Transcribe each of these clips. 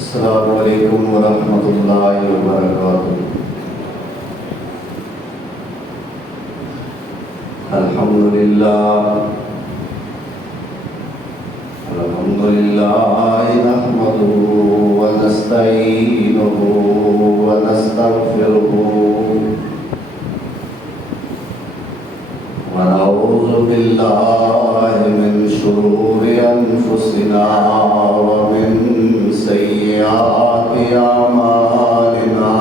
السلام علیکم ورحمۃ اللہ وبرکاتہ۔ الحمد للہ نحمده ونستعینه ونستغفره ونعوذ باللہ من شرور انفسنا ومن سیئات اعمالنا،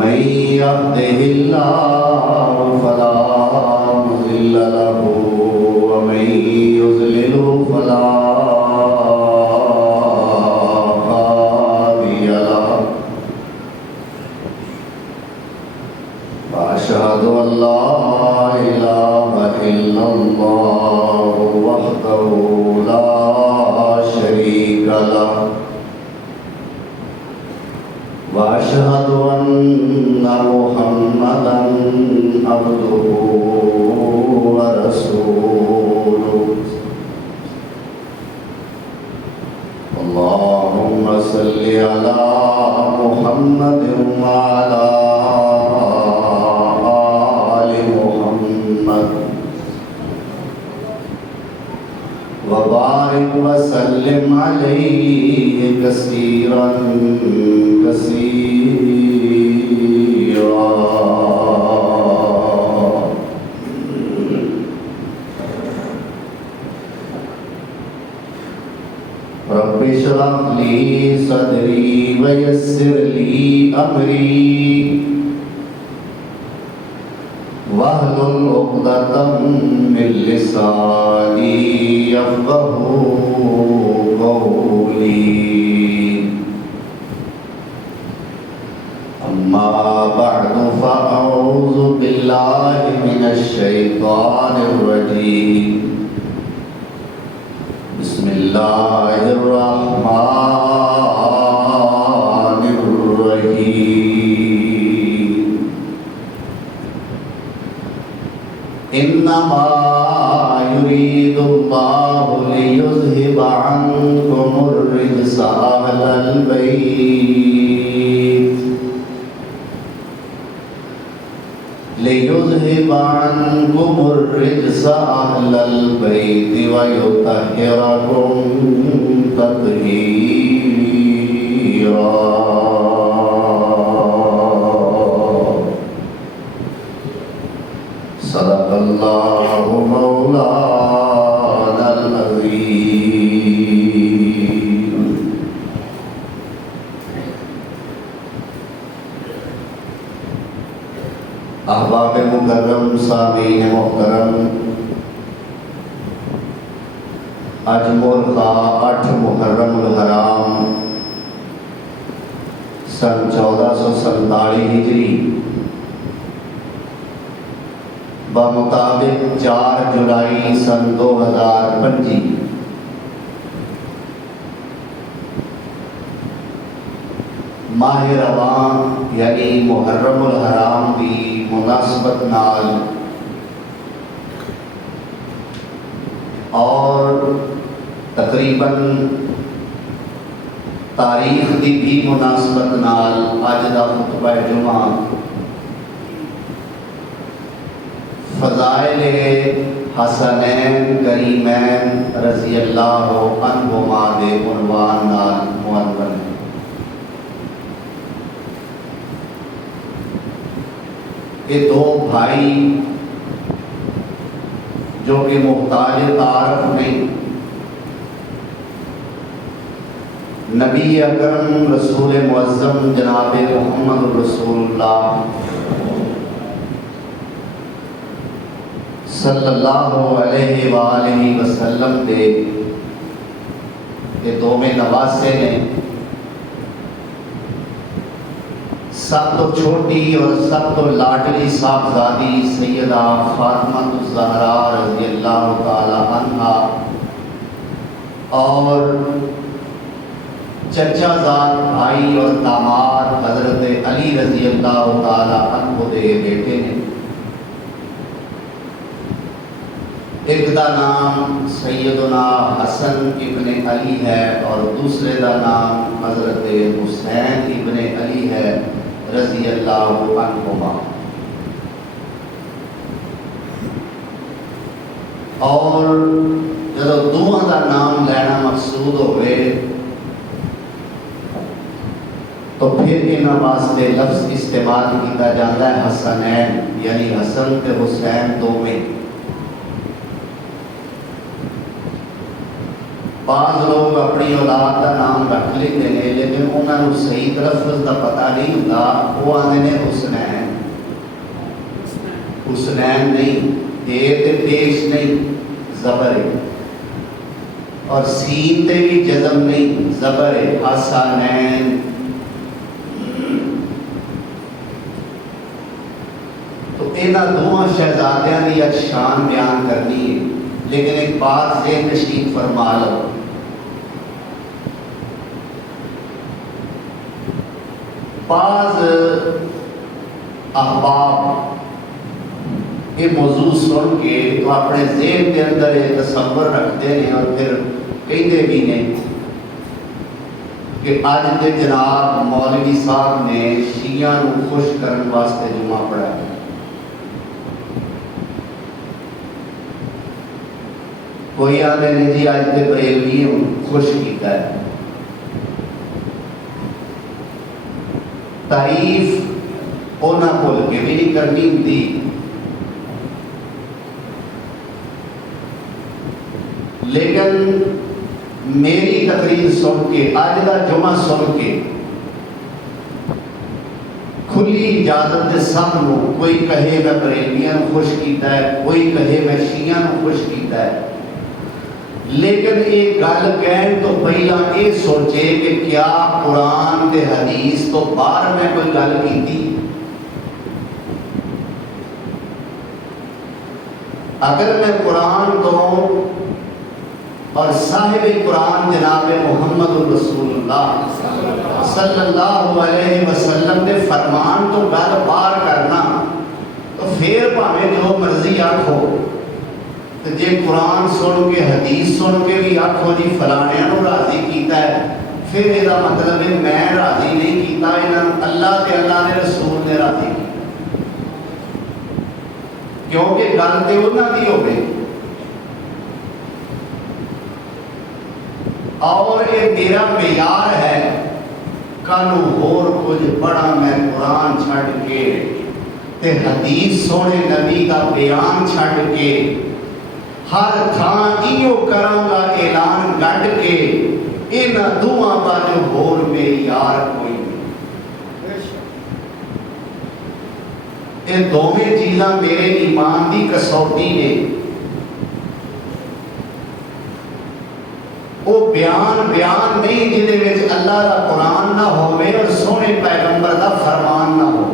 من يهده الله فلا مضل له ومن يضلل فلا هادي له، وأشهد أن لا إله إلا الله وحده لا شريك له، وأشهد أن محمدًا عبده ورسوله، اللهم صل على محمد وعلى آل محمد وبارك وسلم عليه كثيرا كثيرا۔ رب اشرح لي صدري ويسر لي أمري واحلل عقدة من لساني يفقهوا قولي، أما بعد فأعوذ بالله من الشيطان الرجيم، بسم الله الرحمن الرحيم، إنما يريد الله ليذهب عنكم الرجس أهل البيت ويطهركم تطهيرا۔ صدق اللہ مولانا العظیم۔ احباب مکرم، سامعین محترم، اج مورخہ 8 محرم الحرام سن 1447 ہجری بمطابق 4 جولائی سن 2025 ماہ رواں یعنی محرم الحرام کی مناسبت نال اور تقریباً تاریخ کی بھی مناسبت نال اج دا خطبہ جمعہ فضائل حسنین کریمین رضی اللہ عنہما دے عنوان نال عنوان ہے۔ یہ 2 بھائی جو کہ محتاج تعارف نہیں، نبی اکرم رسول معظم جناب محمد رسول اللہ صلی اللہ علیہ وآلہ وسلم دے یہ 2 نواسے نے۔ سب تو چھوٹی اور سب تو لاڈلی صاحبزادی سیدہ فاطمہ الزہرا رضی اللہ تعالی عنہا اور چچا زاد بھائی اور داماد حضرت علی رضی اللہ تعالی عنہ دے بیٹے نے۔ ایک دا نام سیدنا حسن ابن علی ہے اور دوسرے دا نام حضرت حسین ابن علی ہے رضی اللہ عنہما. اور جب دونوں دا نام لینا مقصود ہوئے تو پھر انہاں واسطے لفظ استعمال کیا جاتا ہے حسنین، یعنی حسن تے حسین دو میں. بعض لوگ اپنی اولاد کا نام رکھ لیتے ہیں لیکن انہوں نے صحیح تلفظ کا پتہ نہیں ہوتا، وہ آتے ہیں حسنین. حسنین نہیں، پیش نہیں، زبر ہے، اور سین تے بھی جزم نہیں، زبر ہے. حسنین. تو انہاں دونوں شہزادیاں دی ایک شان بیان کرنی ہے، لیکن ایک بات ذہن نشین فرما لو. بعض احباب یہ موضوع سن کے تو اپنے ذہن کے اندر یہ تصور رکھتے ہیں اور پھر کہتے بھی ہیں کہ آج کے جناب مولوی صاحب نے شیعہ نو خوش کرنے واسطے جمعہ پڑھا ہے. کوئی آدھے نے جی آج کے بریلوی خوش کیتا ہے. تعریف اونا بول کے بھی نہیں کرنی ہوتی، لیکن میری تقریر سن کے آج کا جمعہ سن کے کھلی اجازت دے سب نو، کوئی کہے میں بریلویاں خوش کیتا ہے، کوئی کہے میں شیعہ نو خوش کیتا ہے، لیکن ایک گل کہن تو پہلا یہ سوچے کہ کیا قرآن تے حدیث تو باہر میں کوئی گل کیتی. اگر میں قرآن تو اور صاحب قرآن جناب محمد الرسول اللہ صلی اللہ علیہ وسلم دے فرمان تو گل باہر کرنا تو پھر پاویں جو مرضی آکھو، جے قرآن سن کے حدیث سن کے بھی آکھو جی فلانے نو راضی کیتا ہے، پھر یہ مطلب ہے میں راضی نہیں کیتا، اللہ تے اللہ نے رسول نے راضی کیتا. کیونکہ گل تے انہاں دی ہوے اور یہ میرا معیار ہے. کانو ہور کچھ بڑا میں قرآن چھڈ کے تے حدیث سونے نبی کا بیان چھڈ کے ہر تھان ایو کراں گا اعلان گڈ کے انہاں دوواں دا جو ہور معیار کوئی نہیں. یہ دونوں چیزاں میرے ایمان دی کسوٹی نے. وہ بیان نہیں جہدے وچ اللہ دا قرآن نہ ہوے اور سونے پیغمبر دا فرمان نہ ہو.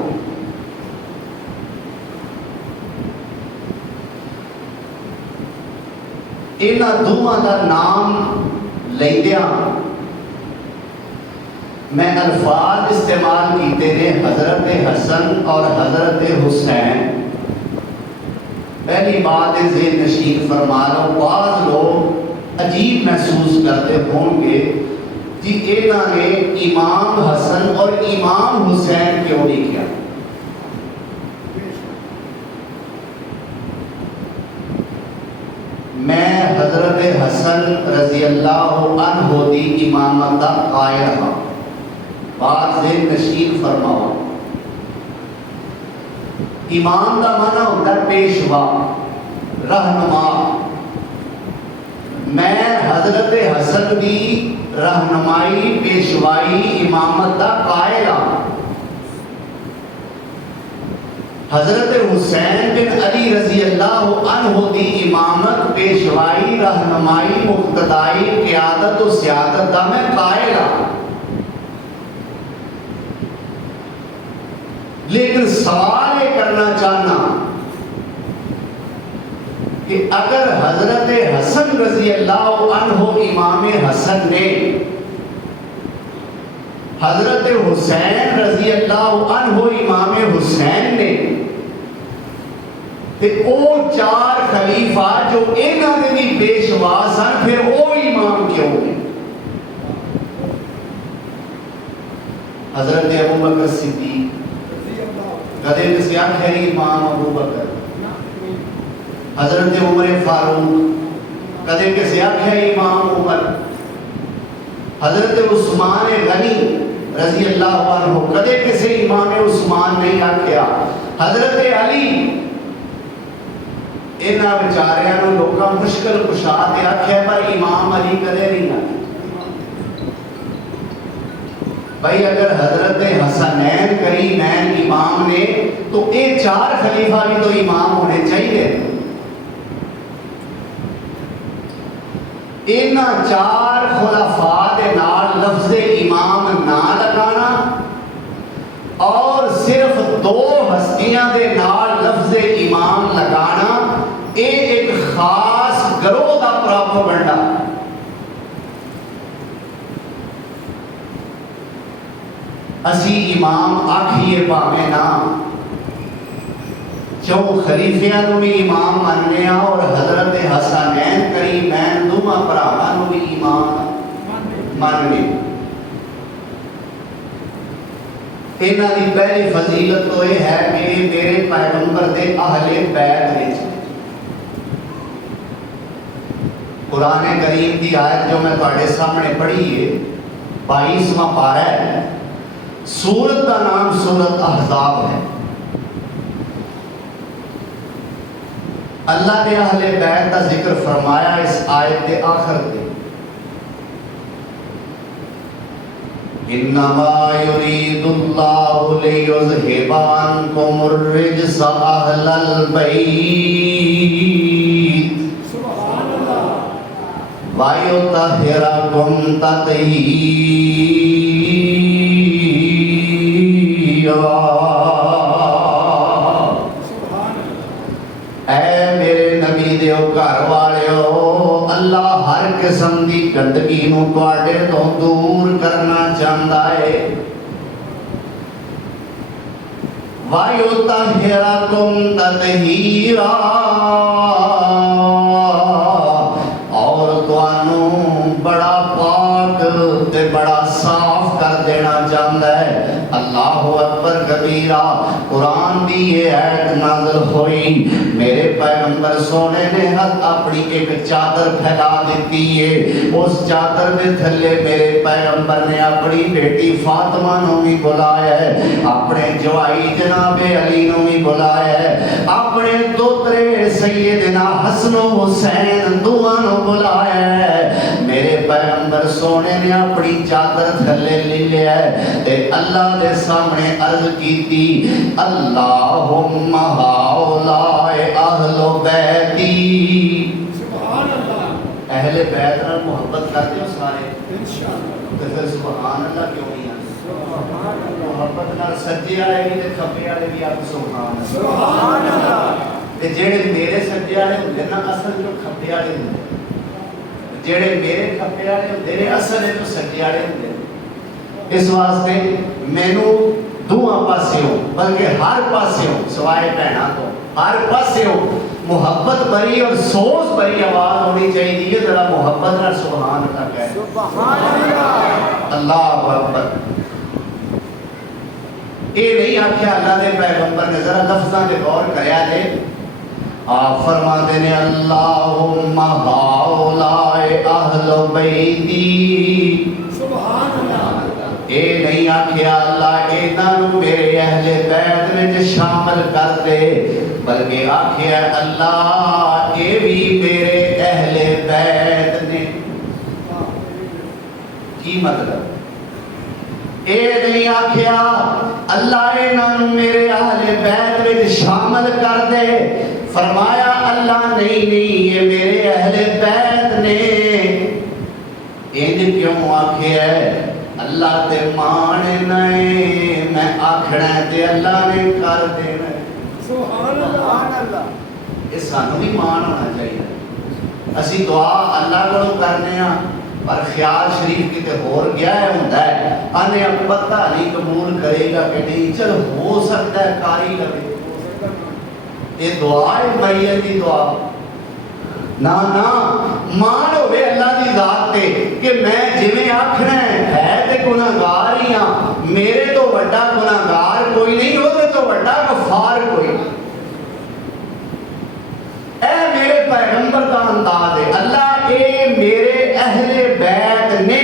انہاں دوواں دا نام لیندیاں میں الفاظ استعمال کیتے نے حضرت حسن اور حضرت حسین. پہلی بات ذہن نشین فرما لو، بعض لوگ عجیب محسوس کرتے ہوں گے کہ انہوں نے امام حسن اور امام حسین کیوں نہیں کیا. میں حضرت حسن رضی اللہ عنہ دی امامت دا قائل ہاں. بات ذہن نشین فرماؤ. امام دا معنی ہوتا ہے پیشوا، رہنما. میں حضرت حسن دی رہنمائی، پیشوائی، امامت دا قائل ہاں. حضرت حسین بن علی رضی اللہ عنہ دی امامت، پیشوائی، رہنمائی، مقتدائی، قیادت و سیادت دا میں قائل ہاں. لیکن سوال یہ کرنا چاہنا کہ اگر حضرت حسن رضی اللہ عنہ امام حسن نے حضرت حسین رضی اللہ عنہ امام حسین نے تے او چار خلیفہ جو انہاں دے بھی پیشوا سن پھر او امام کیوں نے؟ حضرت ابو بکر صدیق کدے کسی آنکھ ہے امام ابو بکر، حضرت عمر فاروق کدے کسی آنکھ ہے امام عمر، حضرت عثمان غنی رضی اللہ عنہ کدے کسی امام عثمان نہیں آکھیا، حضرت علی انہاں بیچاریاں نوں لوکاں مشکل کشا تے آکھیا پر امام علی کدے نہیں آکھیا۔ بھائی اگر حضرت حسنین کریمین امام نے تو یہ چار خلیفہ بھی تو امام ہونے چاہیے۔ اینا چار خلفاء دے نال لفظ امام نہ لگانا اور صرف دو ہستیاں دے نال لفظ امام لگانا یہ ایک خاص گروہ دا پراپوگنڈا۔ اسی امام آکھیے پاویں نہ، چوں خلیفیاں نو بھی امام مننے اور حضرت حسنین کریمین دوواں بھراواں نو بھی امام مننے۔ انہاں دی پہلی فضیلت تو یہ ہے کہ میرے پیغمبر دے اہل بیت وچ قرآن کریم دی آیت جو میں تواڈے سامنے پڑھی ہے 22واں پارہ ہے، سورت کا نام سورت احزاب ہے۔ اللہ نے اہل بیت کا ذکر فرمایا اس آیت کے آخر پہ، انما یرید اللہ لیذھب عنکم الرجس اہل البیت ویطہرکم تطہیرا۔ اے میرے نبی دیو گھر والےو، اللہ ہر قسم دی گندگی نو تواڈے تو دور کرنا چاہندا ہے۔ وَيُطَہِّرَکُمْ تَطْہِیرًا، اور تانوں بڑا پاک تے بڑا صاف کر دینا چاہندا ہے۔ اللہ اکبر کبیرہ۔ قرآن دی یہ آیت نازل ہوئی، میرے پیغمبر سونے نے اپنی ایک چادر پھیلا دیتی ہے، اس چادر دے تھلے میرے پیغمبر نے اپنی بیٹی فاطمہ نو بھی بلایا ہے، اپنے جوائی جناب علی نو بھی بلایا ہے، اپنے دوترے سیدنا حسن و حسین دونوں نو بلایا ہے۔ میرے پیغمبر سونے نے اپنی چادر تھلے لے لیا ہے تے اللہ دے سامنے عرض کی تھی، اللہم ہؤلاء اہل بیتی۔ سبحان اللہ۔ اہل بیت نال محبت کرتے ہو سارے؟ انشاءاللہ۔ تو پھر سبحان اللہ کیوں نہیں آتے؟ سبحان اللہ۔ محبت نال سجے والے بھی تے کھبے والے بھی آپ سبحان اللہ۔ سبحان اللہ۔ تے جڑے میرے سجے والے ہوندے نا اصل جو کھبے والے ہوندے، جڑے میرے کھبے والے ہوندے نے اصل جو سجے والے ہوندے۔ اس واسطے مینوں دوواں پاسیوں بلکہ ہر پاسیوں سوائے بہناں تو ہر پاسیوں محبت بھری اور سوز بھری آواز ہونی چاہیے، ذرا محبت نال سبحان اللہ کہے۔ سبحان اللہ۔ اللہ اکبر۔ یہ نہیں آکھیا اللہ دے پیغمبر نے، ذرا لفظاں تے غور کریا جے۔ آپ فرماتے ہیں اللہم ہؤلاء اہل بیتی۔ سبحان اللہ۔ اے نہیں آکھیا اللہ انہاں نوں میرے اہل بیت وچ شامل کر دے، بلکہ آکھیا اللہ اے بھی میرے اہل بیت نے۔ کی مطلب؟ اے نہیں آکھیا اللہ انہاں نوں میرے اہل بیت وچ شامل کر دے، فرمایا اللہ نہیں یہ میرے اہل بیت نے۔ انج کیوں آکھیا ہے؟ اللہ تے مان نئے میں آکھنا تے اللہ نے کر دینا۔ سبحان اللہ۔ یہ سانوں بھی مان ہونا چاہیے۔ اسی دعا اللہ کو کرنے ہاں پر خیال شریف کتے ہور گیا ہے ہوندا ہے، آنے پتہ نہیں قبول کرے گا کہ نہیں، چل ہو سکتا ہے کاری لگے۔ یہ دعا ہے میت کی دعا نا نا مان ہوئے اللہ کی ذات تے کہ میں جویں آکھنا ہے تے گناہگار ہی ہاں میرے تو بڑا گناہگار کوئی نہیں ہوتے تو بڑا کفار کوئی اے میرے پیغمبر کا انداز ہے اللہ اے میرے اہل بیت نے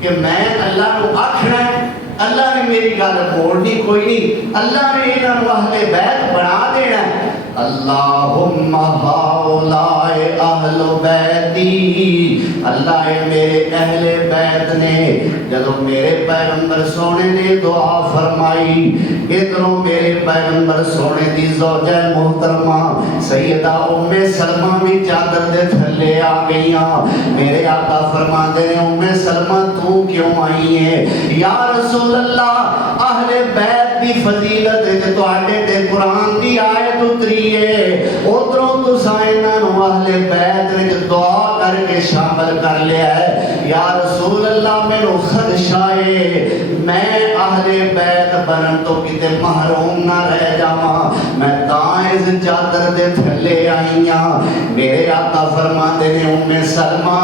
کہ میں اللہ کو آکھنا ہے اللہ نے میری گل موڑنی کوئی نہیں اللہ نے انہاں اہل بیت بنا دینا ہے اللہم ہاؤلائے اہل بیتی اللہ میرے اہل بیت نے جدو میرے پیغمبر سونے نے دعا فرمائی ادھروں میرے پیغمبر سونے دی زوجہ محترمہ سیدہ ام سلمہ بھی چادر دے تھلے آ گئیاں میرے آقا فرماتے ہیں ام سلمہ تو کیوں آئی ہے یا رسول اللہ اہل بیت دی فضیلت ہے تو آٹے تے قرآن دی آیت اتری ادھروں تو سائنہ نو اہل بیت نے دعا کر کے شامل کر لیا ہے یا رسول اللہ میں نو خدشہ ہے میں اہل بیت بنن تو کتے محروم نہ رہ جاواں میں تائز چادر دے تھلے آئیاں میرے آقا فرماتے نے ام سلمہ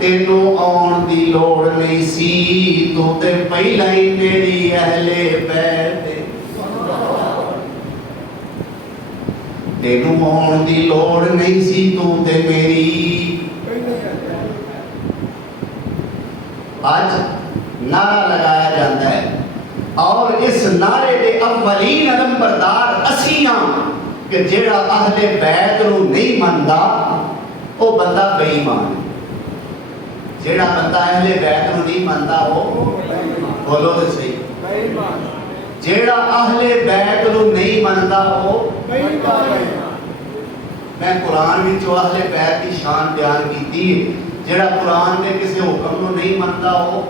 تینوں آن دی لوڑ نہیں سی تو تے پہلا ہی میری اہل بیت تینوں آن دی لوڑ نہیں سی تو تے میری آج نعرہ لگایا جاتا ہے اور اس نعرے دے اولین نمبردار اسیاں کہ جیڑا اہل بیت نو نہیں مندا او بندہ بے ایمان جیڑا بندہ اہل بیت نو نہیں مندا او بولو تے صحیح جیڑا اہل بیت نو نہیں مندا او میں قرآن وچوں اہل بیت کی شان بیان کیتی جیڑا قرآن دے کسی حکم نو نہیں مندا او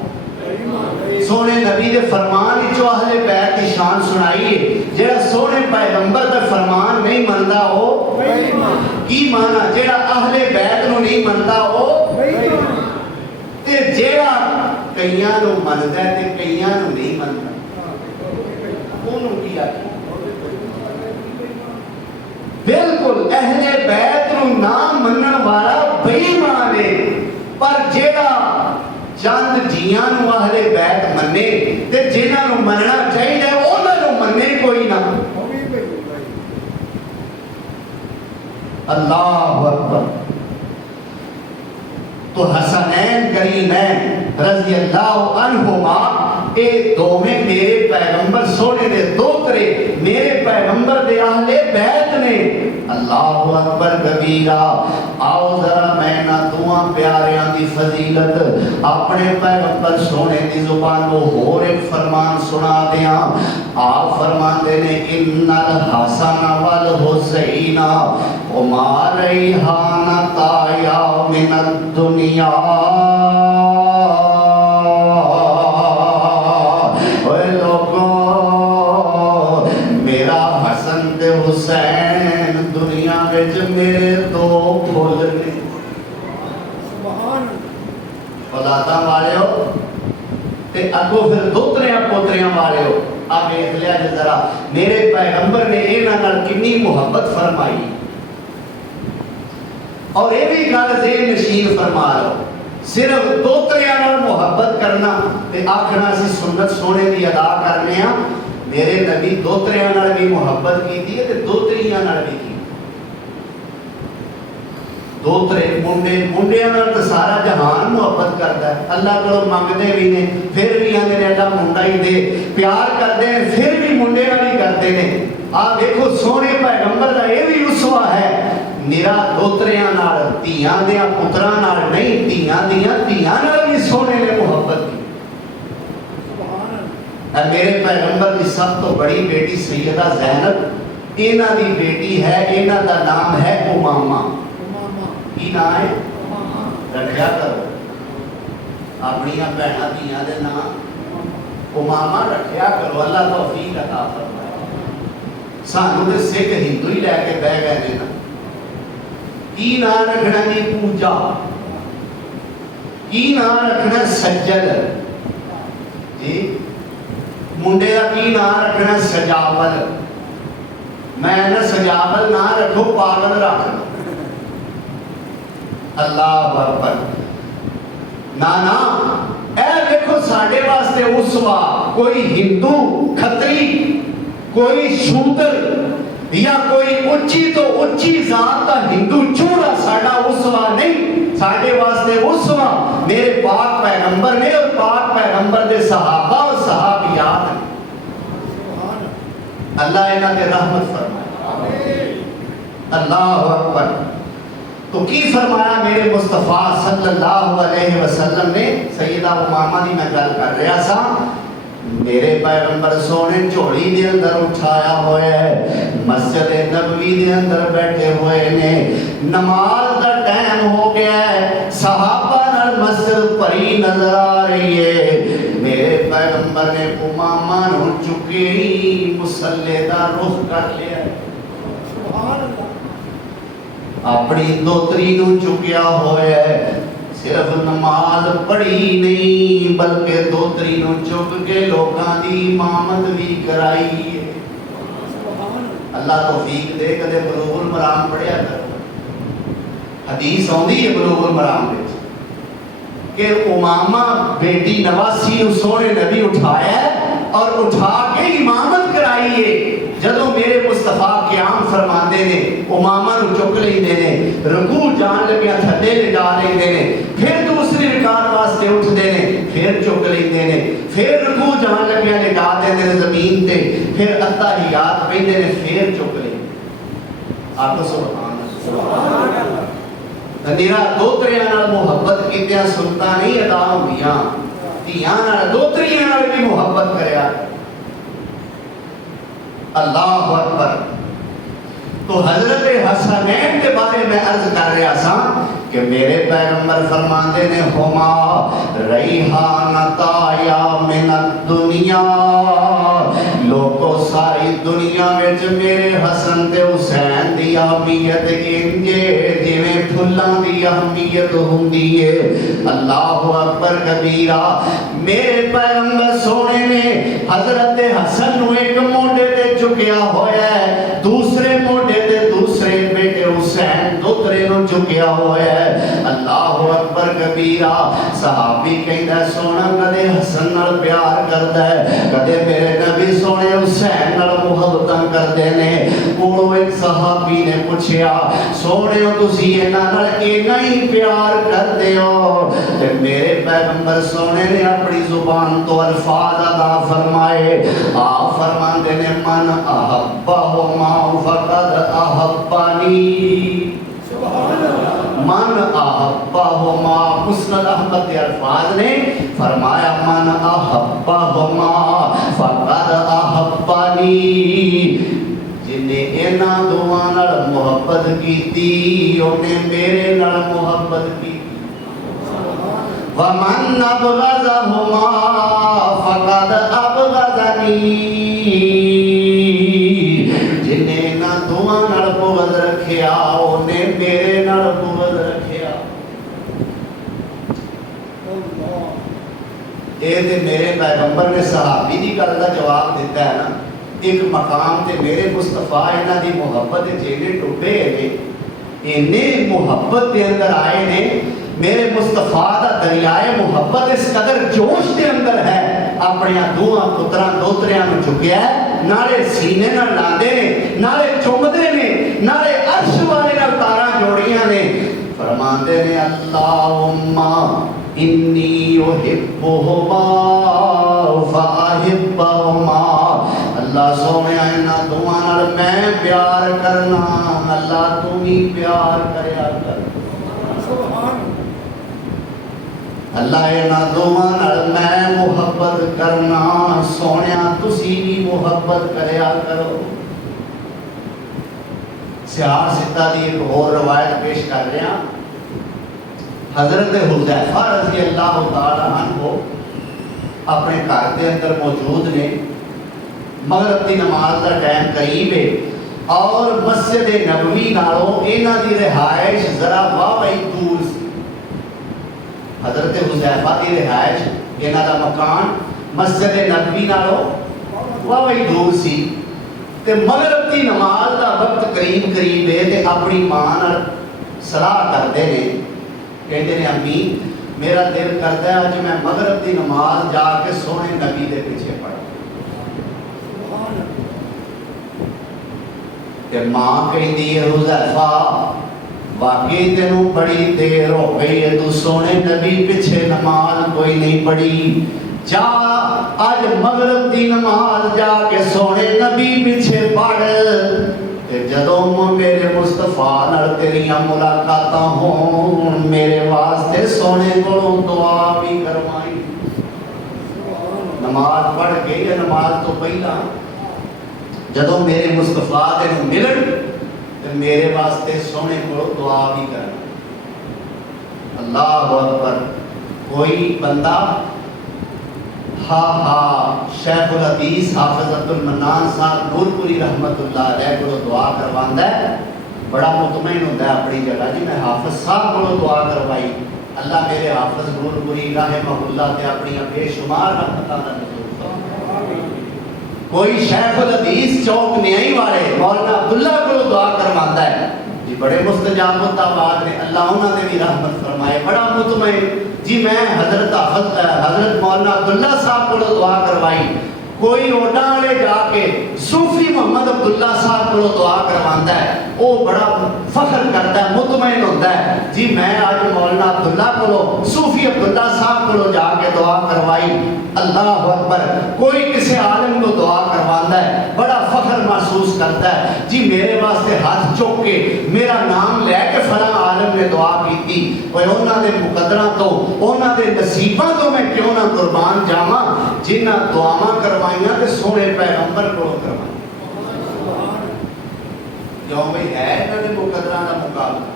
سونے نبی دے فرمان وچوں اہل بیت کی شان سنائی ہے جیڑا سونے پیغمبر دے فرمان نہیں مندا او کی مانا جیڑا اہل بیت نو نہیں مندا او تے جیڑا کئیاں نو مندا ہے تے کئیاں نو نہیں مندا اونوں کی آکھے بالکل اہل بیت نو نہ منن والا بے ایمان ہے پر جیڑا چند جیاں نو اہل بیت منے تے جنہاں نو مننا چاہیے انہاں نو منے کوئی نہ اللہ اکبر تو حسنین کریمین رضی اللہ عنہما اے دوویں میرے پیغمبر سونے دے دوترے میرے پیغمبر دے اہل بیت نے اللہ اکبر کبیرہ آؤ ذرا میں نہ دعا پیاریاں دی فضیلت اپنے پیغمبر سونے دی زبان کو اور ایک فرمان سنا دیاں آپ فرماتے نے ان الحسن والحسین وما ریحان طایا من الدنیا حسین دنیا وچ میرے دو پھول نے اولاداں والے ہو تے اگوں پھر دوتریاں پوتریاں والے ہو آپ دیکھ لیا جی ذرا میرے پیغمبر نے انہاں نال کتنی محبت فرمائی اور یہ بھی گل ذہن نشین فرما لو صرف دوتریاں نال محبت کرنا تے آکھنا سی سنت سونے دی ادا کرنے ہاں میرے نبی دوتریاں نال بھی محبت کی ہے تے دوتریاں نال بھی کی دوترے منڈیاں نال تے سارا جہان محبت کرتا ہے اللہ کو منگتے بھی نے پھر بھی آندے نے اللہ منڈا ہی دے پیار کرتے ہیں پھر بھی منڈے والی کرتے ہیں آپ دیکھو سونے پیغمبر کا یہ بھی اسوا ہے میرا دوتریاں نال دھیاں دیاں پتراں نال نہیں دھیاں نال بھی سونے نے محبت کی میرے پیغمبر کی سب تو بڑی بیٹی سیدہ زینب انہاں دی بیٹی ہے انہاں دا نام ہے امامہ کی نام ہے رکھیا کرو اپنی بہناں دھیاں دے نام امامہ رکھیا کرو اللہ توفیق عطا فرمائے سانوں تے سکھ ہندو ہی لے کے بہ گئے نے نا کی نام رکھنا جی پوجا کی نام رکھنا سجل جی منڈے کا کی نام رکھنا سجاول میں نہ سجاول نہ رکھو پاگل رکھ لو. اللہ اکبر. نانا اے دیکھو ساڈے واسطے اسوا کوئی ہندو کھتری کوئی شودر یا کوئی اچھی تو اچھی ذات کا ہندو چوڑا ساڈا اسوا نہیں. ساڈے واسطے اسوا میرے پاک پیغمبر نے اور پاک پیغمبر دے صحابہ اور صحابیات نے. اللہ انہاں تے رحمت فرمائے. اللہ اکبر. تو کی فرمایا میرے مصطفیٰ صلی اللہ علیہ وسلم نے؟ سیدہ امامہ دی میں گل کر رہا سا. میرے پیغمبر سونے جھوڑی دے اندر اٹھایا ہوئے ہے, مسجد نبوی دے اندر بیٹھے ہوئے نے, نماز دا ٹائم ہو گیا ہے, صحابہ نال مسجد بھری نظر آ رہی ہے. میرے پیغمبر نے امامہ نو چکی مصلی دا رخ کر لیا ہے. اپنی دوتری نو چکیا ہوا ہے. صرف نماز پڑھی نہیں بلکہ دوتری نو چک کے لوکاں دی امامت بھی کرائی ہے. اللہ توفیق دے کدے بلوغ المرام پڑھیا کرو. حدیث آندی ہے بلوغ المرام وچ کہ امامہ بیٹی نواسی نو سونے نبی اٹھایا ہے اور اٹھا کے امامت کرائی ہے. جدوں میرے مصطفیٰ قیام فرماندے نے امامہ نو چک لیندے نے, رکوع جان لگیا تھلے لٹا لیندے نے, پھر دوسری رکعت واسطے اٹھدے نے, پھر چک لیندے نے, پھر رکوع جان لگیا لٹا دیندے نے زمین تے, پھر اتحیات پڑھدے نے, پھر چک لیندے. آکھو سبحان اللہ. میرا دوتریاں نال محبت کیتیاں سنتا نہیں ادا ہوندیاں, دھیاں نال دوتریاں نال بھی محبت کریا. اللہ اکبر. تو حضرت حسنین کے بارے میں عرض کر رہا سا کہ میرے پیغمبر فرماندے نے ہما ریحانتا یا من الدنیا. لوگوں ساری دنیا وچ میرے حسن تے حسین دی اہمیت انجے جویں پھلاں دی اہمیت ہوندی ہے. اللہ اکبر کبیرہ. میرے پیغمبر سونے نے حضرت حسن نو ایک موڈے تے چکیا ہویا ہے, دوسرے موڈے تے دوسرے بیٹے حسین دوترے نو چکیا ہویا ہے. اللہ اکبر کبیرہ. صحابی کہندا ہے سونا کدے حسن نال پیار کردا ہے, کدے میرے نبی سونے حسین نال محبتاں کردے نے. کولوں ایک صحابی نے پوچھیا سونے تسی انہاں نال اینا ہی پیار کردے ہو؟ تے میرے پیغمبر سونے نے اپنی زبان تو الفاظ ادا فرمائے. آپ فرماندے نے من احبہما فقد احبانی. من احبہما. مسند احمد کے الفاظ نے فرمایا من احبہما فقد احبانی. جنہیں انہاں دوواں نال محبت کیتی انہیں میرے نال محبت کی. ومن ابغضہما فقد ابغضنی. جنہیں انہاں دوواں نال بغض رکھیا انہیں میرے نال بغض رکھیا. اے تے میرے پیغمبر نے صحابی دی گل دا جواب دیتا ہے نا. ایک مقام تے میرے مصطفیٰ انہاں دی محبت جینے ڈوبے نے, انہیں محبت دے اندر آئے نے. میرے مصطفیٰ دا دریائے محبت اس قدر جوش دے اندر ہے, اپنی دوہاں پتراں دوتریاں نو چکیا ہے, نالے سینے نال لاندے نے, نالے چومدے نے, نالے عرش والے نال تاراں جوڑیاں نے. فرماندے نے اللہم انی احبہما فاحبہما. اللہ سونے انہاں دوواں نال میں پیار کرنا, اللہ تو بھی پیار کریا کر. اللہ انہاں دوواں نال میں محبت کرنا, سونیا تسی بھی محبت کریا کرو. سیاح ستا دی ایک اور روایت پیش کر رہے ہیں. حضرت حذیفہ رضی اللہ تعالی عنہ اپنے گھر کے اندر موجود نے. مغرب کی نماز کا ٹائم قریب ہے اور مسجد نبوی نالوں انہاں دی رہائش ذرا واہی دور سی. حضرت حذیفہ کی رہائش انہاں دا مکان مسجد نبوی نالوں واہی دور سی. تے مغرب کی نماز دا وقت قریب قریب ہے تے اپنی ماں نال صلاح کرتے ہیں، کہتے ہیں امی میرا دل کرتا ہے اج میں مغرب کی نماز جا کے سونے نبی دے پیچھے پڑھا. تے ماں کہندی ہے حذیفہ واقعی تینوں بڑی دیر ہو گئی ہے تو سونے نبی پیچھے نماز کوئی نہیں پڑھی، جا آج مغرب دی نماز جا کے سونے نبی پیچھے پڑھ. تے جدوں میرے مصطفیٰ نال تیریاں ملاقاتاں ہون میرے واسطے سونے کولوں دعا بھی کروائی. نماز پڑھ کے یا نماز تو پہلا جدوں میرے مصطفیٰ تینوں ملن تے میرے واسطے سونے کولوں دعا بھی کرنا. اللہ اکبر. کوئی بندہ شیخ الحدیث حافظ عبد المنان صاحب نور پوری رحمت اللہ علیہ کو دعا کرواندا ہے، بڑا مطمئن ہوتا ہے اپنی جگہ جی میں حافظ صاحب کو دعا کروائی، اللہ میرے حافظ نور پوری رحمہ اللہ تے اپنی بے شمار رحمتاں دا نزول فرمائے. کوئی شیخ الحدیث چوک نیائی والے مولانا عبداللہ کو دعا کرواندا ہے جی بڑے مستجاب الدعوات نے، اللہ انہاں نے بھی رحمت فرمائے. بڑا مطمئن جی میں حضرت مولانا عبداللہ صاحب کو دعا کروائی. کوئی اوڈا والے جا کے صوفی محمد عبداللہ صاحب کو دعا کرواندا ہے، وہ بڑا فخر کرتا ہے مطمئن ہوتا ہے جی میں آج مولانا عبداللہ کو صوفی عبداللہ صاحب کو جا کے دعا کروائی. اللہ اکبر. کوئی کسی عالم کو دعا کرواتا ہے بڑا فخر محسوس کرتا ہے جی میرے واسطے ہاتھ چوک کے میرا نام لے کے فلاں عالم نے دعا کی، وہ انہاں دے مقدراں تو انہاں دے نصیباں تو میں کیوں نہ قربان جاواں جنہاں دعاواں کروائیاں تے سونے پیغمبر کو کروائیاں. کیوں بھئی ہے انہاں دے مقدراں دا مقابلہ.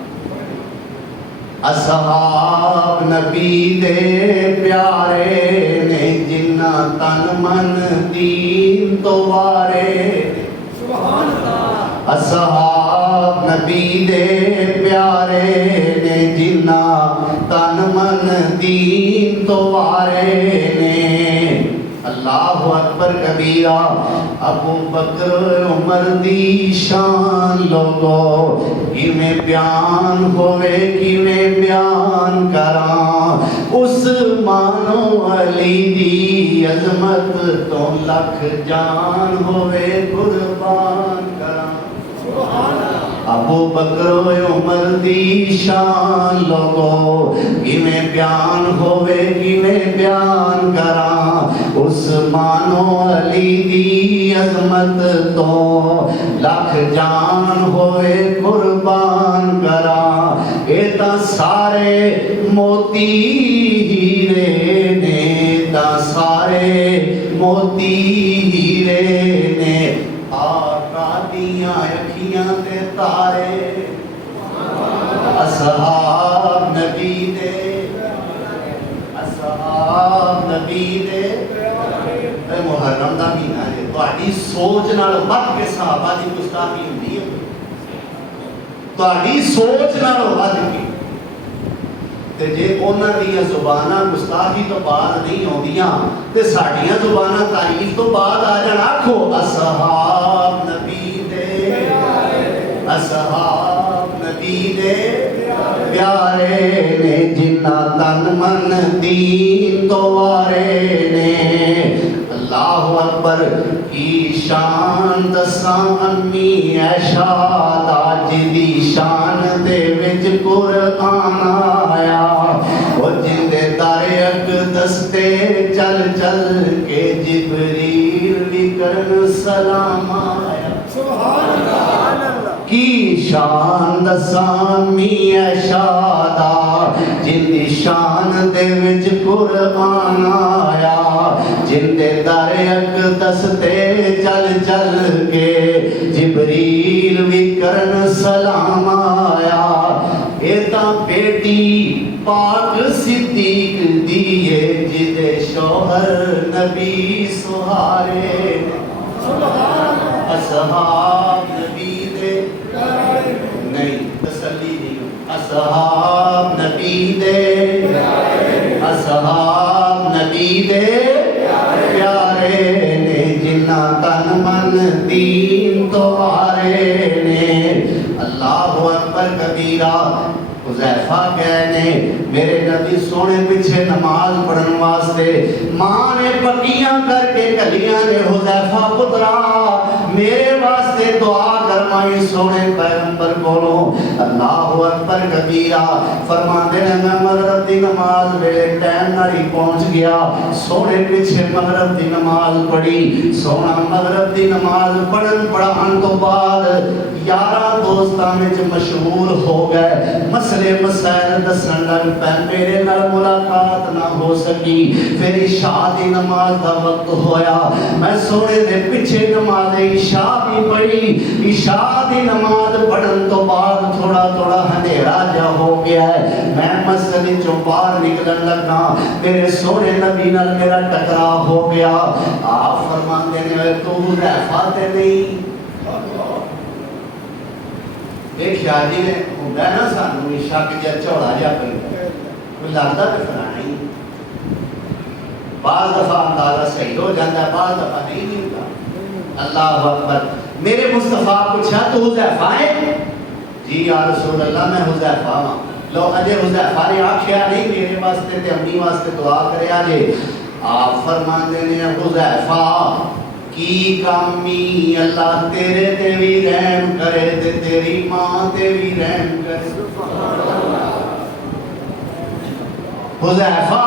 اصحاب نبی دے پیارے نے جنہ تن من دین تو وارے. سبحان اللہ. اصحاب نبی دے پیارے نے جنہ تن من دین تو وارے نے. اللہ اکبر کبیرہ. ابو بکر عمر دی شان لوگو کیویں بیان ہوئے کیویں بیان کراں، عثمان و علی دی عظمت تو لکھ جان ہوئے قربان کراں. ابو بکر و عمر دی شان لوگو کیویں بیان ہوئے کیویں بیان کراں، عثمان و علی دی عظمت تو لکھ جان ہوئے قربان کراں. اے تاں سارے موتی ہیرے نے، تاں سارے موتی ہیرے نے، آقا دیاں اکھیاں تے تارے. اصحاب نبی دے، اصحاب نبی دے. اے محرم دا مہینہ ہے، تہاڈی سوچ نال ود کے صحابہ دی گستاخی ہوندی ہے، تہاڈی سوچ نال ود کے. تے جے انہاں دیاں زباناں گستاخی تو بعد نہیں ہوندیاں تے ساڈیاں زباناں تعریف تو بعد آ جان. آکھو اصحاب نبی دے، اصحاب نبی دے پیارے نے جنہ تن من دین تو وارے نے. اللہ اکبر. کی شان دساں امی عائشہ تاج دی شان دے وچ قرآن آیا، او جندے در اقدس تے چل چل کے جبریل بھی کرن سلام آیا. سبحان اللہ. کی شان دساں امی عائشہ دا جن دی شان دے وچ قرآن آیا، جن دے در اقدس تے چل چل کے جبریل بھی کرن سلام آیا. اے تاں بیٹی پاک صدیق دیئے جدے شوہر نبی سہارے. اصحاب نبی دے نہیں تسلی نہیں، اصحاب نبی دے، اصحاب نبی دے پیارے نے جنہ تن من دین کبیرہ حذیفہ کہنے میرے نبی سونے پیچھے نماز پڑھن واسطے ماں نے پکیاں کر کے گلیاں نے حذیفہ پترا میرے واسطے دعا کروائی سونے پیغمبر کولوں اللہ اکبر کبیرہ فرماندے نے میں مغرب دی نماز ویلے ٹائم نال ہی پہنچ گیا سونے پیچھے مغرب دی نماز پڑھی سونا مغرب دی نماز پڑھن تو بعد یارہ دوستاں وچ مشغول ہو گئے مسئلے مسائل دسن لگ پے میرے نال ملاقات نہ ہو سکی پھر عشاء دی نماز دا وقت ہویا میں سونے دے پیچھے نماز عشاء بھی پڑھی عشاء دی نماز پڑھن تو بعد تھوڑا تھوڑا اندھیرا جا ہو گیا ہے میں مسجد چوں باہر نکلن لگا میرے سونے نبی نال میرا ٹکرا ہو گیا آپ فرماندے نے تو حذیفہ تے نہیں ایک شادی نے ہوتا ہے نا سانو شک جا چوڑا جا پہ کوئی لگتا تو فلانا ہی بعض دفعہ اندازہ صحیح ہو جاتا ہے بعض دفعہ نہیں ہوتا اللہ اکبر میرے مصطفیٰ پوچھا تو حذیفہ ہے جی یا رسول اللہ میں حذیفہ ہوں لو اجے حذیفہ نے آکھیا نہیں میرے واسطے تے امی واسطے دعا کرے آجے آپ فرماندے نے حذیفہ کی کامی اللہ تیرے تے بھی رحم کرے تے تیری ماں تے بھی رحم کرے حذیفہ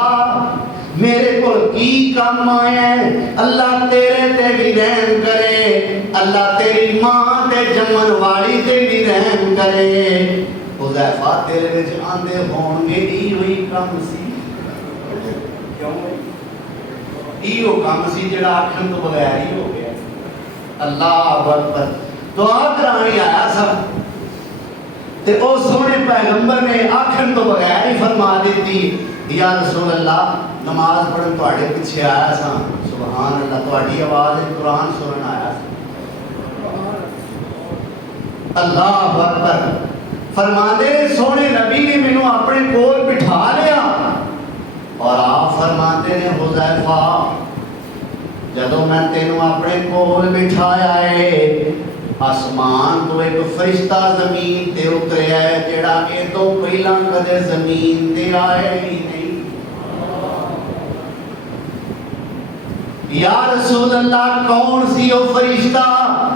میرے کو کی کام آئے اللہ تیرے تے بھی رحم کرے اللہ تیری ماں تے جمن والی تے بھی رحم کرے حذیفہ تیرے وچ آندے ہون گے ای ہوئی کام سی کیوں ایو کام سی جڑا آکھن تو بغیر ہی ہو گیا اللہ اکبر دعا کرانی آیا سا تے او سونے پیغمبر نے آکھن تو بغیر ہی فرما دیتی یا رسول اللہ نماز پڑھن تواڈے پیچھے آیا سا سبحان اللہ تواڈی آواز قرآن سنن آیا سا اللہ اکبر فرماندے سونے نبی نے مینوں اپنے کول بٹھا لیا اور آپ فرماتے ہیں حذیفہ جدوں میں تینوں اپنے کول بٹھایا ہے آسمان تو ایک فرشتہ زمین تے اتریا ہے جڑا اے تو پہلا کدے زمین تے آیا ہی نہیں یا رسول اللہ کون سی او فرشتہ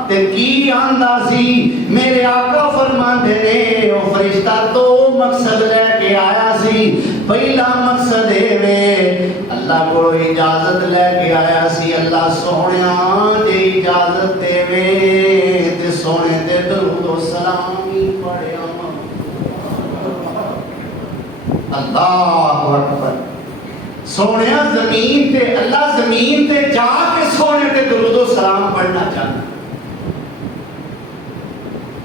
تے کی آندا سی میرے آقا فرماندے نے او فرشتہ تو مقصد لے کے آیا سی پہلا مقصد ہے اللہ کو اجازت لے کے آیا سی اللہ سونیاں دے اجازت دے وے تے سونے تے درود و سلام ہی پڑھیا اللہ اکبر سونیا زمین تے اللہ زمین تے جا کے سونے تے درود و سلام پڑھنا چاہتا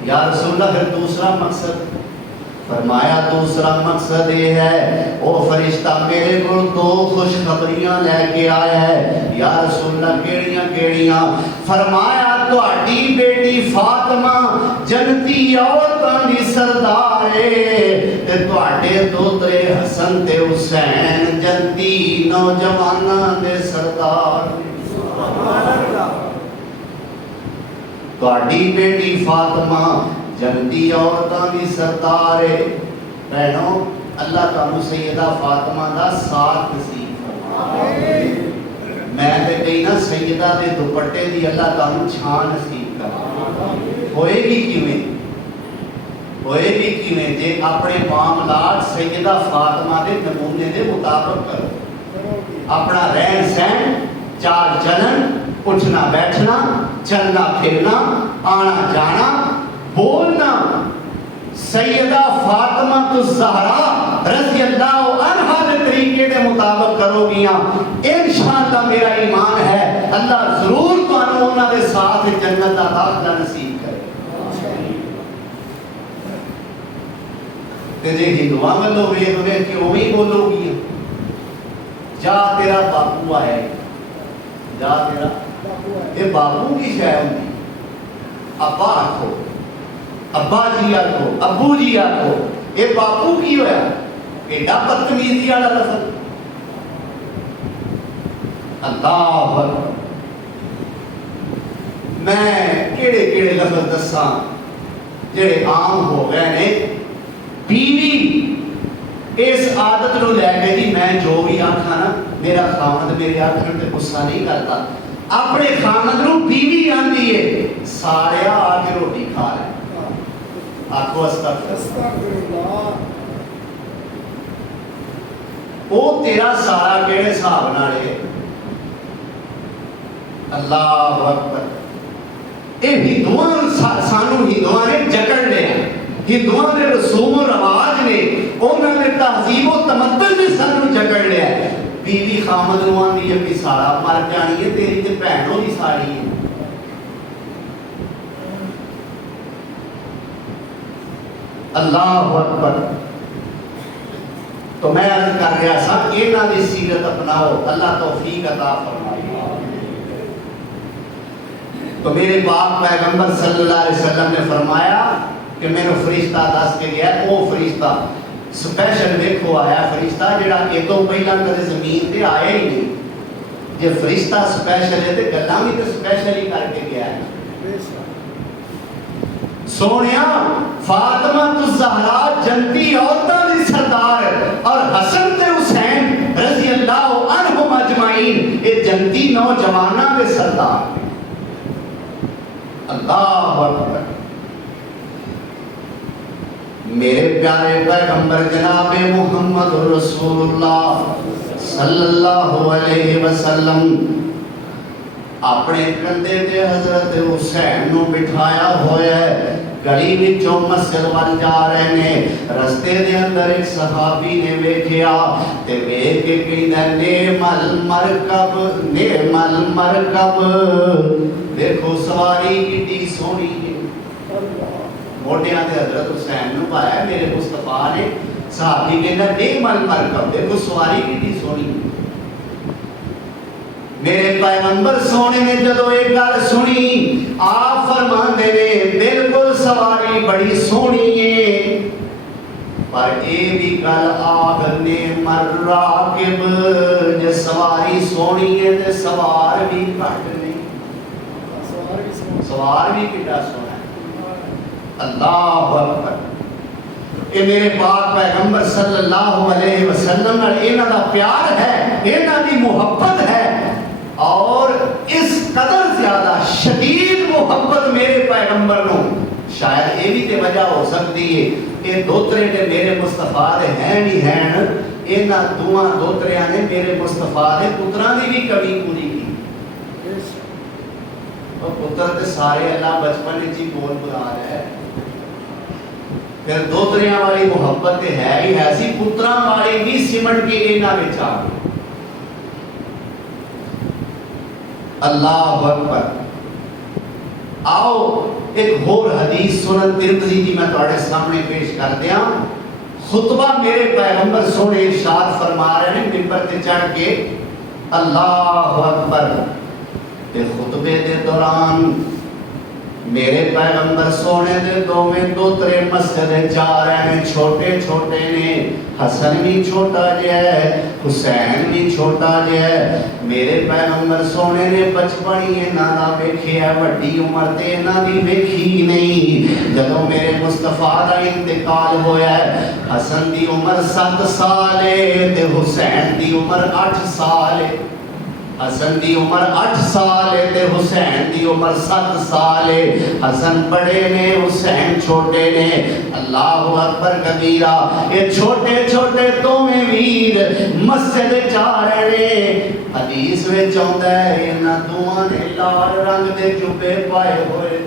یا رسول اللہ پھر دوسرا مقصد فرمایا دوسرا مقصد یہ ہے او فرشتہ میرے کو دو خوشخبریاں لے کے آیا ہے یا رسول اللہ کیڑیاں کیڑیاں فرمایا تہاڈی بیٹی فاطمہ جنتی عورتاں دی سردار ہے تے تہاڈے دوترے حسن تے حسین جنتی نوجواناں دے سردار سبحان اللہ تہاڈی بیٹی فاطمہ جنتی عورتاں دی سردار ہے بہنوں اللہ تعالی سیدہ فاطمہ دا ساتھ نصیب فرمائے میں تے کہیں نا سیدہ دے دوپٹے دی اللہ تعالی چھان نصیب کرے ہوئے گی کیویں جے اپنے معاملات سیدہ فاطمہ دے نمونے دے مطابق کرو اپنا رہن سہن چال چلن اٹھنا بیٹھنا چلنا پھرنا آنا جانا بولنا سیدہ فاطمہ الزہرا رضی اللہ عنہا کے طریقے کے مطابق کرو گیا انشاءاللہ میرا ایمان ہے اللہ ضرور تانوں انہاں دے ساتھ جنت دا داخلہ نصیب کرے تے جے ہندواں والوں ویکھ کے اوویں بولو گی جا تیرا باپو آیا جا تیرا یہ باپو کی شے ہوندی ابا آکھو ابا جی آکھو ابو جی آکھو یہ باپو کی ہویا ایڈا بدتمیزی والا لفظ اللہ اکبر میں کیڑے کیڑے لفظ دساں جڑے عام ہو گئے نے بیوی اس عادت نو لے کے جی میں جو بھی آکھاں نا میرا خاوند میرے آکھن تے غصہ نہیں کرتا. اپنے خاوند نو بیوی آندی ہے ساریا آ کے روٹی کھا لے. آکھو استغفراللہ. او تیرا سارا کیڑے حساب نال ہے؟ اللہ اکبر. اے ہندوؤں سانو ہندوؤں نے جکڑ لیا. ہندوؤں نے رسوم و رواج نے انہوں نے تہذیب و تمدن نے سانو جکڑ لیا. بیوی خامد نو آندی ہے کہ سارا مر جانی ہے تیری تے بہنوں دی ساری ہے. اللہ اکبر. تو میں عرض کر رہا سا انہاں دی سیرت اپناؤ. اللہ توفیق عطا فرمائے. تو میرے پاک پیغمبر صلی اللہ علیہ وسلم نے فرمایا کہ میرے فرشتہ دس کے گیا وہ فرشتہ سپیشل دیکھو آیا فرشتہ جڑا یہ تو پہلا کدے زمین پہ آیا ہی نہیں. جی فرشتہ سپیشل ہے تو گلاں بھی تو سپیشل ہی کر کے گیا ہے. سونیا فاطمہ الزہرا جنتی عورتاں دی سردار اور حسن تے حسین رضی اللہ عنہم اجمعین یہ جنتی نوجواناں دے سردار. اللہ اکبر. میرے پیارے پیغمبر جناب محمد رسول اللہ صلی اللہ علیہ وسلم اپنے کندھے تے حضرت حسین نو بٹھایا ہوا ہے. گلی وچوں مسجد ول جا رہے نے. رستے دے اندر ایک صحابی نے ویکھیا تے ویکھ کے کہندا نعم المرکب نعم المرکب. دیکھو سواری کتنی سونی ہے. موٹیاں تے حضرت حسین نو پایا میرے مصطفیٰ نے. صحابی کہندا نعم المرکب دیکھو سواری کتنی سونی ہے. میرے پیغمبر سونے نے جدو ایک گل سنی آپ فرماندے نے بالکل سواری بڑی سونی ہے پر اے بھی گل آگنے مراکب جے سواری سونی ہے تے سوار بھی کٹ نہیں. سوار بھی کٹا سونا ہے. اللہ اکبر. اے میرے پاک پیغمبر صلی اللہ علیہ وسلم نال انہاں دا پیار ہے انہاں دی محبت ہے اور اس قدر زیادہ شدید محبت میرے پیغمبر نو. شاید یہ بھی تے وجہ ہو سکتی ہے کہ دوترے نے میرے مصطفیٰ دے ہیں نہیں ہیں انہاں دوواں دوتریاں نے میرے مصطفیٰ دے پتراں دی بھی کمی پوری کی. اور پتر تے سارے اللہ بچپن وچ ہی بول بلا رہا ہے. پھر دوتریاں والی محبت ہے ہی ایسی پتراں والی بھی سمٹ کے انہاں وچ آ گئی. اللہ اکبر. آؤ ایک اور حدیث سنن ترمذی کی میں تواڈے سامنے پیش کر دیاں. خطبہ میرے پیغمبر سونے ارشاد فرما رہے ہیں منبر تے چڑھ کے اللہ اکبر. تے خطبے دے دوران میرے پیغمبر سونے دے دوویں دوترے مسجد جا رہے ہیں. چھوٹے چھوٹے نے. حسن بھی چھوٹا جہا ہے حسین بھی چھوٹا جہا ہے. میرے پیغمبر سونے نے بچپن ہی انہاں دا ویکھیا وڈی عمر تے انہاں دی ویکھی نہیں. جدوں میرے مصطفیٰ دا انتقال ہویا ہے حسن دی عمر 7 سال ہے تے حسین دی عمر 8 سال ہے. حسن دی عمر 8 سال ہے تے حسین دی عمر 7 سال ہے. حسن بڑے نے حسین چھوٹے نے. اللہ اکبر کبیرہ. یہ چھوٹے چھوٹے دوویں ویر مسجد جا رہے ہیں. حدیث وچ آندا ہے انہاں دوواں نے لال رنگ دے جبے پائے ہوئے.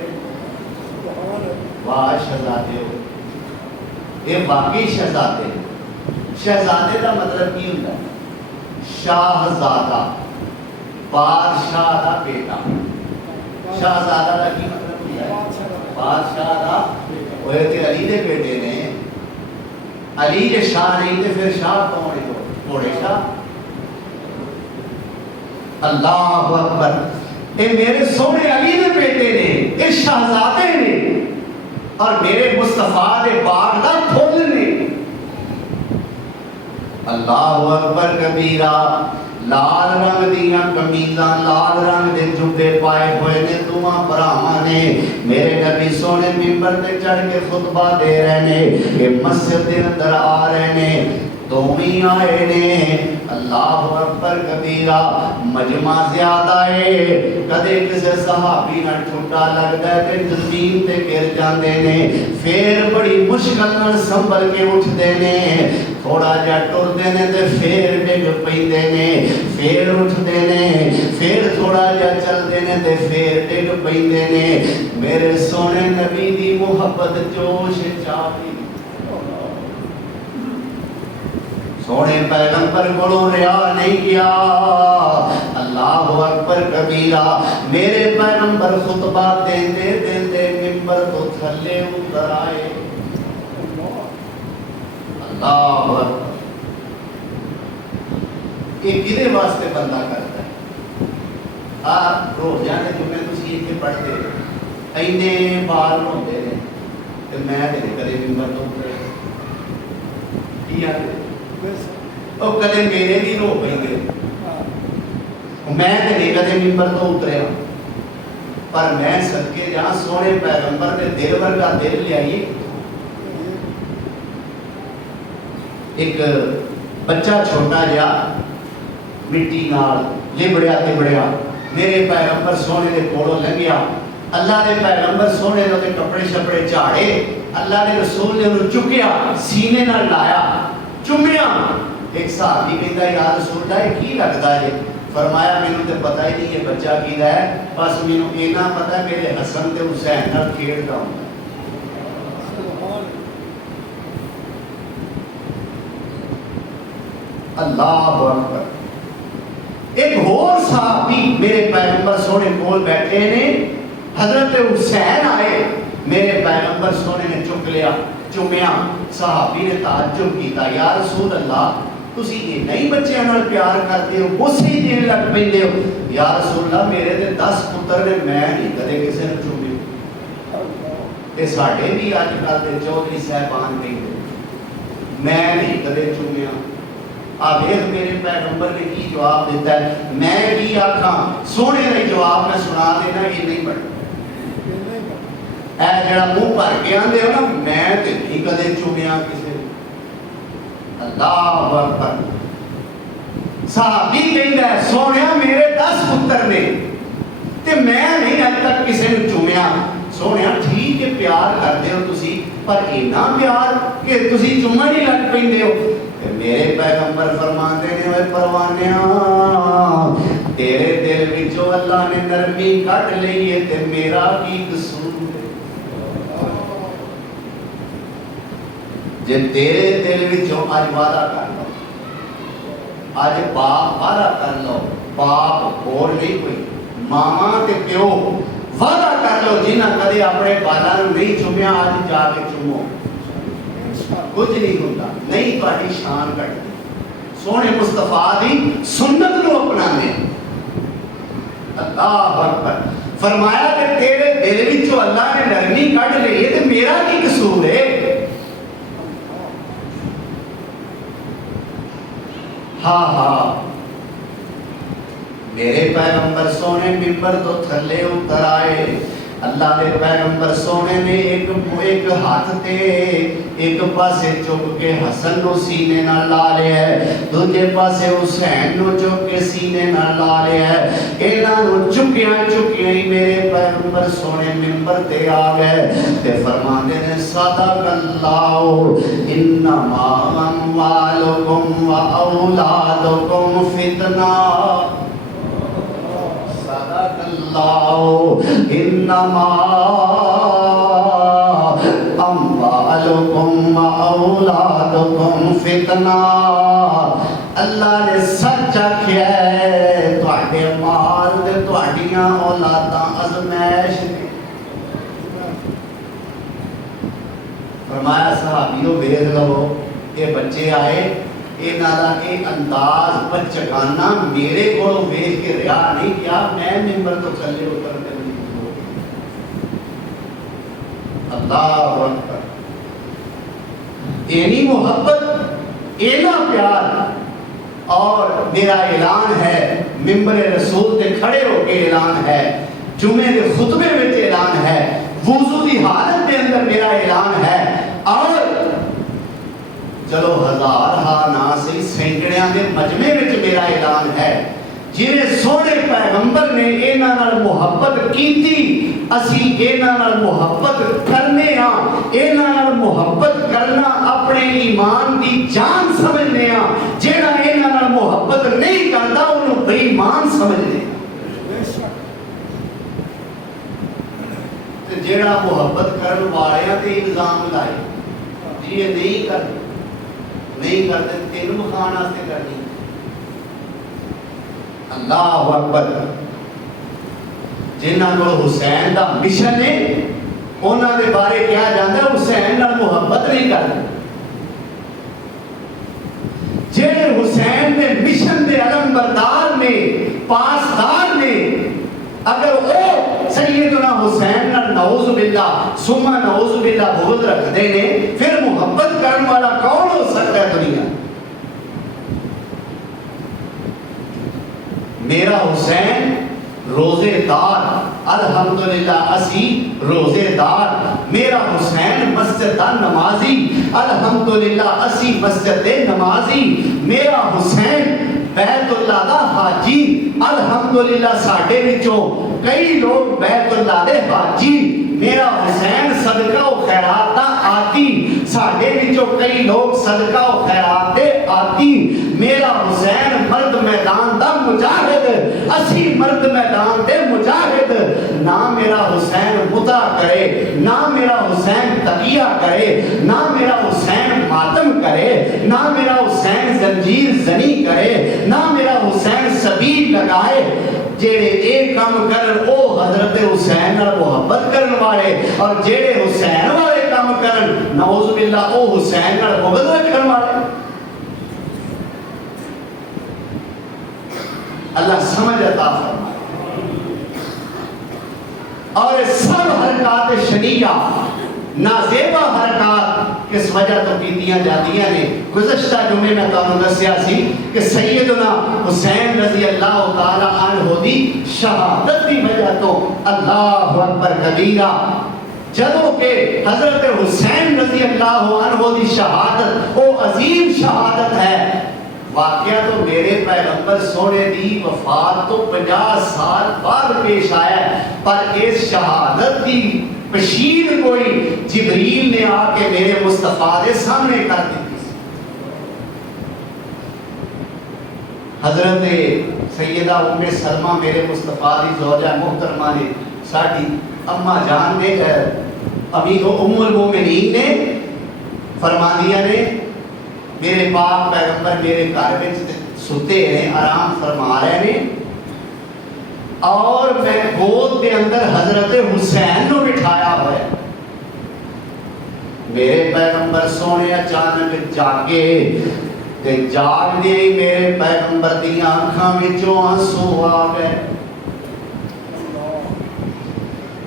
واہ شہزادے ہو. یہ باقی شہزادے. شہزادے دا مطلب کی ہوندا ہے؟ شاہزادہ بادشاہ دا بیٹا. شاہزادہ دا کی مطلب ہے؟ بادشاہ دا. وہ تے علی دے بیٹے نے. علی دے شاہ نہیں تے پھر شاہ کون ہے؟ گھوڑے شاہ. اللہ اکبر. اے میرے سونے علی دے بیٹے نے. اے شہزادے نے اور میرے مصطفیٰ دے باغ دا پھول نے. اللہ اکبر کبیرہ. لال رنگ دیاں قمیضاں لال رنگ دے جبے پائے ہوئے نے. دوواں بھراواں نے میرے نبی سونے منبر تے چڑھ کے خطبہ دے رہے نے کہ مسجد دے اندر آ رہے نے دوویں آئے نے اللہ اکبر کبیرہ مجمع زیادہ ہے کدے کسے صحابی نہ ٹھٹا لگدا ہے تے زمین تے گر جاندے نے پھر بڑی مشکل نال سنبھل کے اٹھدے نے تھوڑا جا ٹردے نے تے پھر ڈگ پیندے نے پھر اٹھدے نے پھر تھوڑا جا چلدے نے تے پھر ڈگ پیندے نے میرے سونے نبی دی محبت جوش چاہی سونے پیغمبر کولوں ریا نہیں کیا اللہ اکبر کبیرہ میرے پیغمبر خطبہ دیندے دیندے منبر تو تھلے اتر آئے اللہ اکبر یہ کدے واسطے بندہ کرتا ہے آپ روزانے جمعے تسی اتنے پڑھتے اینے بال ہوندے نے تے میں تے کدے منبر تو اترے کیا او کدے میرے بھی رو پئے میں تے کدے منبر تو اتریا پر میں صدقے جہاں سونے پیغمبر نے دل ورگا دل لے آئیے ایک بچہ چھوٹا جا مٹی نال لبڑیا تبڑیا میرے پیغمبر سونے دے کولوں لنگیا اللہ دے پیغمبر سونے دے کپڑے شپڑے چاڑے اللہ دے رسول نے انہوں چکیا سینے نال لایا چمیا ایک صحابی کہتا ہے یا رسول اللہ کی لگتا ہے فرمایا میں نے پتہ ہی نہیں یہ بچہ کی ہے بس میں نے اینا پتہ ہے میرے حسن تے حسین نال کھیڑتا ہوں اللہ اکبر ایک اور صحابی میرے پیغمبر سونے کول بیٹھے نے حضرت حسین آئے میرے پیغمبر سونے نے چک لیا چومیا صحابی نے تعجب کیتا یا رسول اللہ تسی یہ نہیں بچے نال پیار کرتے ہو اسی دن لگ پیندے ہو یا رسول اللہ میرے تے 10 پتر نے میں نہیں کدے کسے نے چومے تے ساڈے بھی اج کل دے چودھری صاحبان کہندے میں نہیں کدے چومیا آبیت میرے پیغمبر نے کی جواب دیتا ہے میں بھی آکھاں سونے نے جواب میں سنا دینا یہ نہیں پڑھتا اے جڑا منہ بھر کے آندے ہو نا میں تے نہیں کدے چومیا کسے اللہ اکبر صحابی کہندا ہے سونیا میرے 10 پتر نے تے میں نہیں اج تک کسے نے چومیا سونیا ٹھیک ہے پیار کردے ہو تسی پر اینا پیار کہ تسی چومن ہی لگ پیندے ہو میرے پیغمبر فرماندے نے اے پروانیاں تیرے دل وچوں اللہ نے نرمی کٹ لئی ہے تے میرا کی قصور جے تیرے دل وچوں اج وعدہ کر لو اج باپ وعدہ کر لو باپ اور نہیں کوئی ماما تے پیو وعدہ کر لو جنہاں کدے اپنے بالاں نوں نہیں چومیا اج جا کے چومو کچھ نہیں ہوتا نہیں تہاڈی شان گھٹدی سونے مصطفیٰ دی سنت نو اپنانے اللہ اکبر فرمایا کہ تیرے دل وچوں اللہ نے نرمی کڈ لئی ہے تے میرا کی قصور ہے ہاں ہاں میرے پیغمبر سونے منبر تو تھلے اتر آئے اللہ دے پیغمبر سونے نے ایک ہاتھ تے ایک پاسے چک کے حسن نو سینے نہ لا لیا ہے دوجے پاسے حسین نو چک کے سینے نہ لا لیا ہے انہاں نو چکیاں چکیاں ہی میرے پیغمبر سونے منبر تے آ گئے تے فرماندے نے صدق اللہ انما اموالکم و اولادکم فتنہ انما اموالکم و اولادکم فتنہ اللہ نے سچ آکھیا ہے تواڈے مال تے تواڈیاں اولاداں ازمائش نے فرمایا صحابیوں ویکھ لو یہ بچے آئے انہاں دا یہ انداز بچگانہ میرے کولوں ویکھ کے رہا نہیں کیا میں منبر تو تھلے اتر کے نہیں اللہ اکبر اینی محبت اینا پیار اور میرا اعلان ہے منبر رسول تے کھڑے ہو کے اعلان ہے جمعے کے خطبے میں اعلان ہے، وضو کی حالت کے اندر میرا اعلان ہے، اور چلو ہزار ہاں نہ سی سینکڑیاں دے مجمع وچ میرا اعلان ہے، جنہیں سونے پیغمبر نے انہاں نال محبت کیتی، اسی انہاں نال محبت کرنے ہاں، انہاں نال محبت کرنا اپنے ایمان دی جان سمجھنے ہاں، جیڑا انہاں نال محبت نہیں کردا انہوں بے ایمان سمجھنے ہاں، تے جیڑا محبت کرن والیاں تے الزام لائے جی یہ نہیں کرتے، نہیں کرتے تین مخان واسطے کرنی۔ اللہ اکبر، جنہاں کو حسین دا مشن ہے انہاں دے بارے کیا جاندا ہے حسین نال محبت نہیں کرتے، جڑے حسین دے مشن دے علم بردار نے، پاسدار نے، اگر وہ سیدنا حسین نال نعوذ باللہ ثم نعوذ باللہ بغض رکھتے نے، پھر محبت کرنے والا کون ہو سکتا ہے دنیا؟ میرا حسین روزے دار، الحمدللہ اسی روزے دار، میرا حسین مسجد دا نمازی، الحمدللہ اسی مسجد دے نمازی، میرا حسین بیت اللہ دا حاجی، الحمدللہ ساڈے وچوں کئی لوگ بیت اللہ دے حاجی، میرا حسین صدقہ و خیرات دا آتی، ساڈے وچوں کئی لوگ صدقہ و خیرات دے آتی، میرا حسین مرد میدان دا مجاہد، اسی مرد میدان دے مجاہد، نہ میرا حسین متا کرے، نہ میرا حسین تقیہ کرے، نہ میرا حسین ماتم کرے، نہ میرا حسین زنجیر زنی کرے، نہ میرا حسین سبیل لگائے، جیڑے ایک کام کرن او حضرت حسین نال محبت کرن والے، اور جیڑے حسین والے کام کرن نعوذ باللہ او حسین نال بغض رکھن والے۔ اللہ سمجھ عطا فرمائے۔ اور سب حرکات شنیعہ نازیبہ حرکات کس وجہ تو کیتیاں جاندیاں نے، گزشتہ جمعے میں تانوں دسیا سی کہ سیدنا حسین رضی اللہ تعالی عنہ دی شہادت دی وجہ تو اللہ اکبر کبیرہ، جدوں کہ حضرت حسین رضی اللہ عنہ دی شہادت وہ عظیم شہادت ہے، واقعہ تو میرے پیغمبر سونے دی وفات تو 50 سال بعد پیش آیا ہے، پر اس شہادت کی بشیر کوئی جبریل نے آ کے میرے مصطفیٰ دے سامنے کر دی۔ حضرت سیدہ ام سلمہ میرے مصطفیٰ دی زوجہ محترمہ نے، ساڈی اما جان نے، امیر ام المومنین نے فرماندیاں نے، میرے پاک پیغمبر میرے گھر میں ستے ہیں، آرام فرما رہے ہیں، اور میں گود کے اندر حضرت حسین کو بٹھایا ہوا ہے، میرے پیغمبر سونے اچانک جاگے، جاگ دے میرے پیغمبر دی آنکھاں وچوں آنسو آ گئے،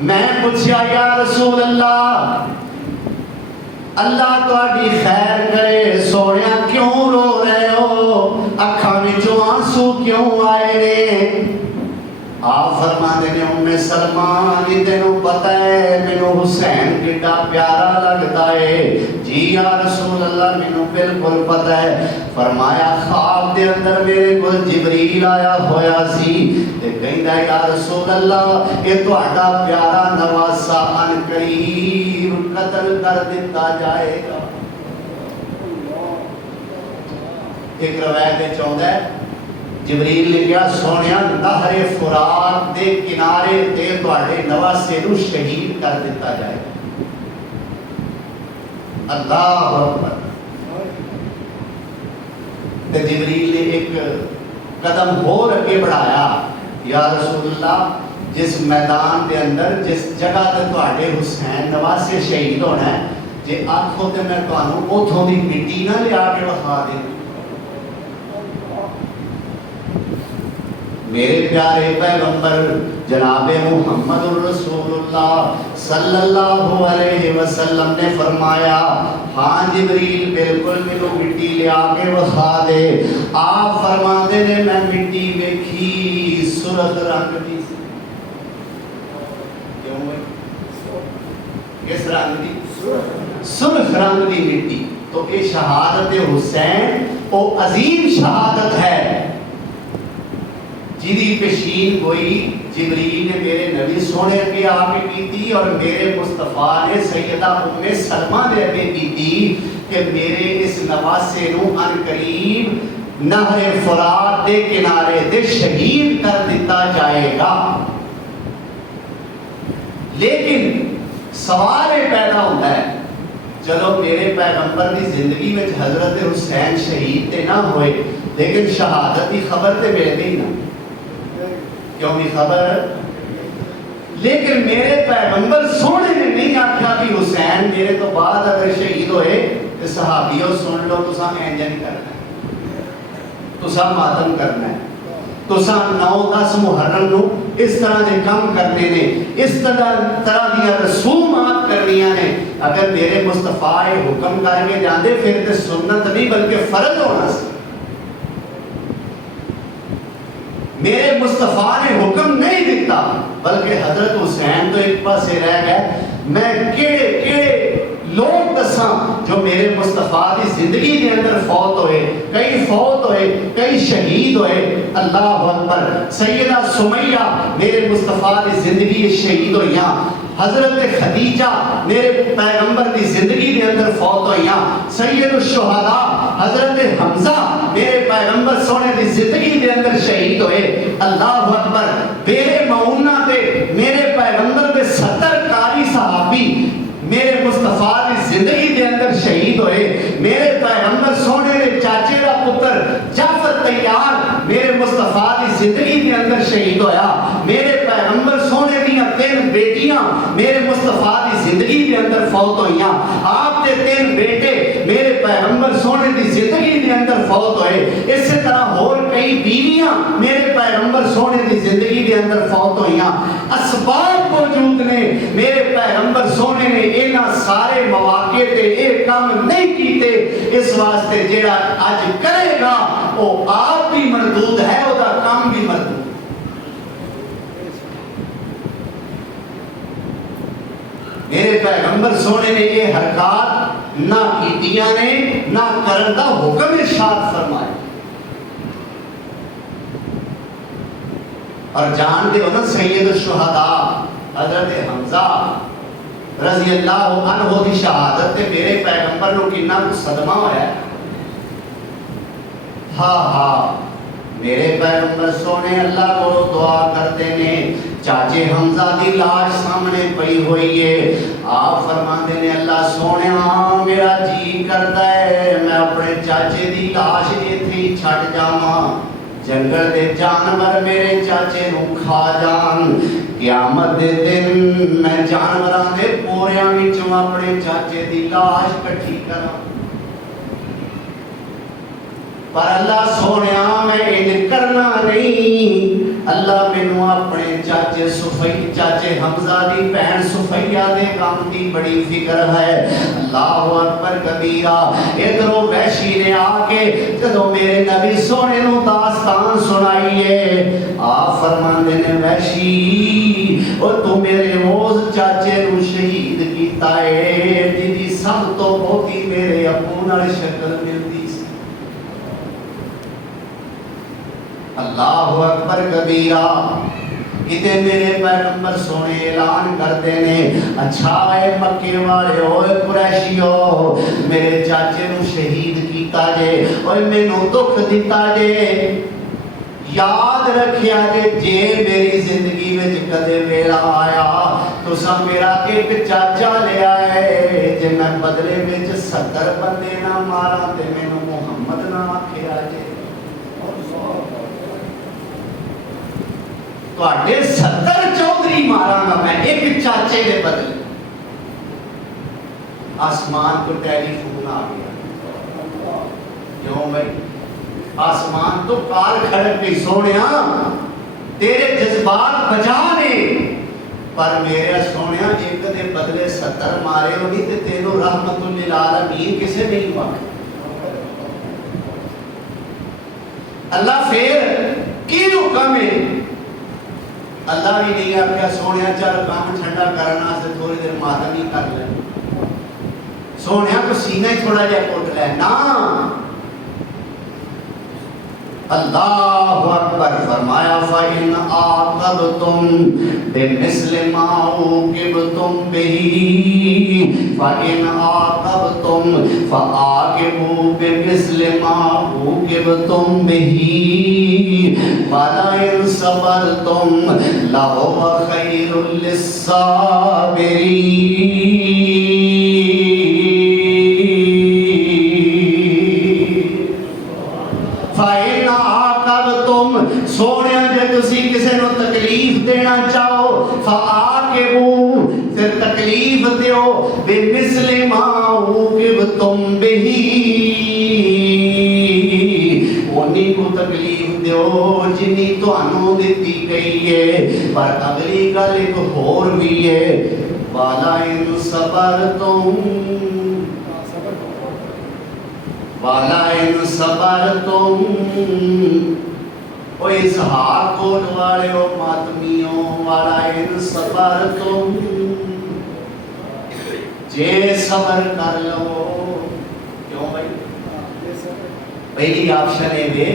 میں پوچھا یا رسول اللہ، اللہ تہاڈی خیر کرے، سونیا کیوں رو رہے ہو، اکھاں وچوں آنسو کیوں آئے نے؟ آپ فرماتے ہیں ام سلمہ جی تینوں پتہ ہے مینوں حسین کیڈا پیارا لگتا ہے؟ جی یا رسول اللہ مینوں بالکل پتہ ہے۔ فرمایا خواب دے اندر میرے کو جبریل آیا ہویا سی تے کہندا یا رسول اللہ یہ تہاڈا پیارا نواسا ان قریب قتل کر دتا جائے گا۔ ایک روایت میں چاہتا ہے جبریل نے کہا سونیا نہر فرات دے کنارے تے تہاڈے نواسے نو شہید کر دتا جائے گا۔ اللہ اکبر۔ تے جبریل نے ایک قدم اور اگے بڑھایا، یا رسول اللہ جس میدان دے اندر جس جگہ تے تہاڈے حسین نواسے شہید ہونا ہے، جے آکھو تے میں تانوں اوتھوں دی مٹی نہ لیا کے وکھا دیں۔ میرے پیارے پیغمبر جناب محمد الرسول اللہ صلی اللہ علیہ وسلم نے فرمایا ہاں جبریل بالکل مینوں مٹی لیا کے وکھا دے۔ آپ فرماتے نے میں مٹی ویکھی سرخ رنگ دی، کس رنگ دی؟ سرخ رنگ دی مٹی. تو یہ شہادت حسین وہ عظیم شہادت ہے جی پیشین گوئی جبریل نے میرے نبی سونے کے آپ کی تھی اور میرے مصطفیٰ نے سیدہ ام سلمہ نے اپنے کی تھی کہ میرے اس نواسے نو ان قریب نہر فرات دے کنارے دے شہید کر دیتا جائے گا. لیکن سوال پیدا ہوتا ہے چلو میرے پیغمبر کی زندگی میں حضرت حسین شہید تے نہ ہوئے لیکن شہادت کی خبر تے مل گئی نا, کیوں نہیں خبر؟ لیکن میرے پیغمبر سونے نے نہیں آکھا کہ حسین میرے تو بعد اگر شہید ہوئے تو صحابیوں سن لو تساں انج نہیں کرنا ہے, تساں ماتم کرنا ہے, تساں 9-10 محرم نو اس طرح دے کام کرنے نے, اس طرح دیا رسومات کرنیاں نے. اگر میرے مصطفیٰ حکم کر کے جاندے پھر تے سنت نہیں بلکہ فرض ہونا سی. میرے مصطفیٰ نے حکم نہیں دیتا بلکہ حضرت حسین تو ایک پاسے رہ گئے. میں کیڑے لوگ دساں جو میرے مصطفیٰ کی زندگی کے اندر فوت ہوئے, کئی فوت ہوئے, کئی شہید ہوئے. اللہ اکبر. سیدہ سمیہ میرے مصطفیٰ کی زندگی شہید ہوئیاں. حضرت خدیجہ میرے پیغمبر کی زندگی کے اندر فوت ہوئیاں. سید الشہداء حضرت حمزہ میرے پیغمبر سونے کی زندگی کے اندر شہید ہوئے. اللہ اکبر. میرے معونہ پہ میرے پیغمبر کے 70 قاری صحابی میرے مصطفیٰ کی زندگی کے اندر شہید ہوئے. میرے پیغمبر سونے کے چاچے کا پتر جعفر طیار میرے مصطفیٰ کی زندگی کے اندر شہید ہویا. میرے پیغمبر سونے کی 3 بیٹیاں میرے مصطفیٰ کی زندگی کے اندر فوت ہوئیاں. آپ کے 3 بیٹے میرے پیغمبر سونے کی زندگی کے اندر فوت ہوئے. اسی طرح اور کئی بیویاں میرے پیغمبر سونے کی زندگی کے اندر فوت ہوئیاں. اسباب موجود نے, میرے پیغمبر سونے نے انہاں سارے مواقع تے ایک کام نہیں کیتے. اس واسطے جیڑا آج کرے گا وہ آپ بھی مردود ہے, وہ دا کام بھی مردود. میرے پیغمبر سونے نے یہ حرکات نہ کیتیاں نے نہ کرن دا حکم ارشاد فرمایا. اور جانتے ہو نا سید الشہداء حضرت حمزہ رضی اللہ عنہ دی شہادت تے میرے پیغمبر نو کتنا کچھ صدمہ ہوا ہے. ہاں میرے پیغمبر سونے اللہ کو دعا کرتے ہیں. چاچے حمزہ دی لاش سامنے پئی ہوئی ہے. آپ فرماندے نے اللہ سونیا میرا جی کرتا ہے میں اپنے چاچے دی لاش ایتھے ہی چھڈ جاواں, جنگل دے جانور میرے چاچے نو کھا جان. قیامت دے دن میں جانوراں دے پوریاں وچوں اپنے چاچے دی لاش کٹھی کراں. پر اللہ سونیا میں انج کرنا نہیں. اللہ مینوں اپنے چاچے چاچے حمزہ دی بہن صفیہ دے کام دی بڑی فکر ہے. اللہ اکبر کبیرہ. ادھروں وحشی نے آ کے جدوں میرے نبی سونے نو داستان سنائی ہے, آپ فرماندے نے وحشی او تو میرے روز چاچے نو شہید کیتا ہے جدی سب تو بہتی میرے ابو نال شکل ملتی. اللہ اکبر کبیرہ. ادھے میرے پیغمبر سونے اعلان کرتے ہیں اچھا اے مکے والے اوے قریشیو میرے چاچے نو شہید کیتا جے اوے مینوں دکھ دتا جے. یاد رکھیا جے میری زندگی وچ کدے ویلا آیا تساں میرا ایک چاچا لے آئے جے میں بدلے وچ 70 بندے نہ ماراں تے مینوں محمد نہ آکھیا جے. تواڈے 70 چودھری ماراں گا میں ایک چاچے دے بدلے. آسمان کو ٹیلی فون آ گیا. کیوں بھائی آسمان تو کال کھڑک گئی سونیا تیرے جذبات بجا نے, پر میرے سونیا ایک دے بدلے 70 مارے ہوگی تے تینوں رحمت للعالمین کسے نہیں ہوا. اللہ پھر کی حکم ہے اللہ بھی نہیں آخیا سونے چل کام ٹھنڈا کرنا سے تھوڑی دیر ماتم ہی کر لے، سونے کو سینہ تھوڑا جہا کٹ لے، نا اللہ اکبر فرمایا فَإِنْ عَاقَبْتُمْ بِمِثْلِ مَا عُوقِبْتُمْ بِهِ فَإِنْ عَاقَبْتُمْ فَعَاقِبُوا بِمِثْلِ مَا عُوقِبْتُمْ بِهِ وَلَئِنْ صَبَرْتُمْ لَهُوَ خَيْرٌ لِلصَّابِرِينَ۔ فَإِنْ عَاقَبْتُمْ سونے جے تسی کسے نو تکلیف دینا چاہو فَعَاقِبُوا پھر تکلیف دیو بِمِثْلِ مَا عُوقِبْتُمْ بِهِ انہی کو تکلیف دیو جنی تانوں دتی گئی ہے، پر اگلی گل ایک اور بھی ہے وَلَئِنْ صَبَرْتُمْ وَلَئِنْ صَبَرْتُمْ او اظہار کون والے او ماتمیوں وَلَئِنْ صَبَرْتُمْ جے صبر کر لو، کیوں بھائی؟ پہلی آپشن ہے دے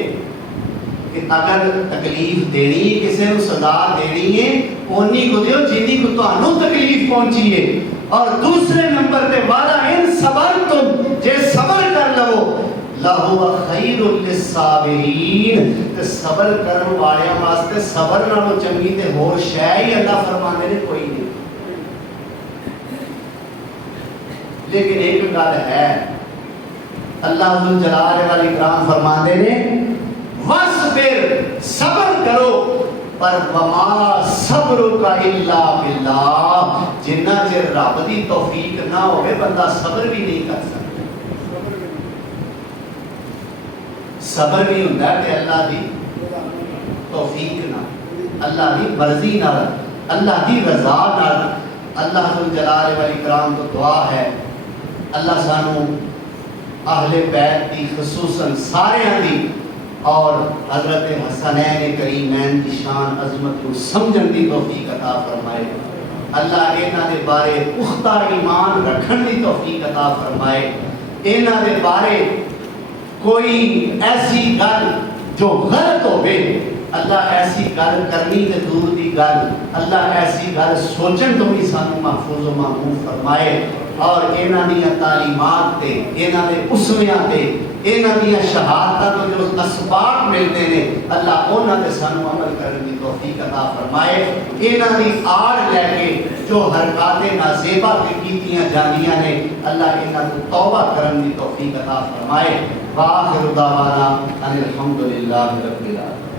کہ اگر تکلیف دینی ہے کسی نے سزا دینی ہے اونی کو دیو جنی کو تو انو تکلیف پہنچی ہے، اور دوسرے نمبر پہ وَلَئِنْ صَبَرْتُمْ جے صبر کر لو لَهُوَ خَيْرٌ لِلصَّابِرِينَ تے صبر کرن والے واسطے صبر نالوں چنگی تے ہور شے ہی اللہ فرمانے نے کوئی نہیں۔ لیکن ایک گل ہے اللہ ذوالجلال والاکرام فرماتے نے وَاصْبِرْ صبر کرو پر وَمَا صَبْرُكَ إِلَّا بِاللَّهِ جنہ چر رب دی توفیق نہ ہوئے بندہ صبر بھی نہیں کر سکتا۔ صبر بھی ہوتا ہے کہ اللہ دی توفیق نہ، اللہ دی مرضی نہ، اللہ دی رضا نہ۔ اللہ ذوالجلال والاکرام تو دعا ہے اللہ سانو اہل بیت دی خصوصاً سارے دی اور حضرت حسنین کریمین کی شان عظمت کو سمجھن دی توفیق عطا فرمائے، اللہ انہاں دے بارے پختہ ایمان رکھن دی توفیق عطا فرمائے، انہاں دے بارے کوئی ایسی گل جو غلط ہوئے اللہ ایسی گل کرنی تے دور دی گل اللہ ایسی گل سوچن تو بھی سانو محفوظ و محفوظ فرمائے، اور انہاں دیاں تعلیمات تے انہاں دے اسویاں تے انہاں دیاں شہادتاں تو جو اسباب ملتے ہیں اللہ انہاں تے سانو عمل کرنے کی توفیق عطا فرمائے، انہاں دی آڑ لے کے جو حرکات نازیبہ کیتیاں جاندیاں نے اللہ انہاں تو توبہ کرنے کی توفیق عطا فرمائے۔ وآخر دعوانا ان الحمدللہ رب العالمین۔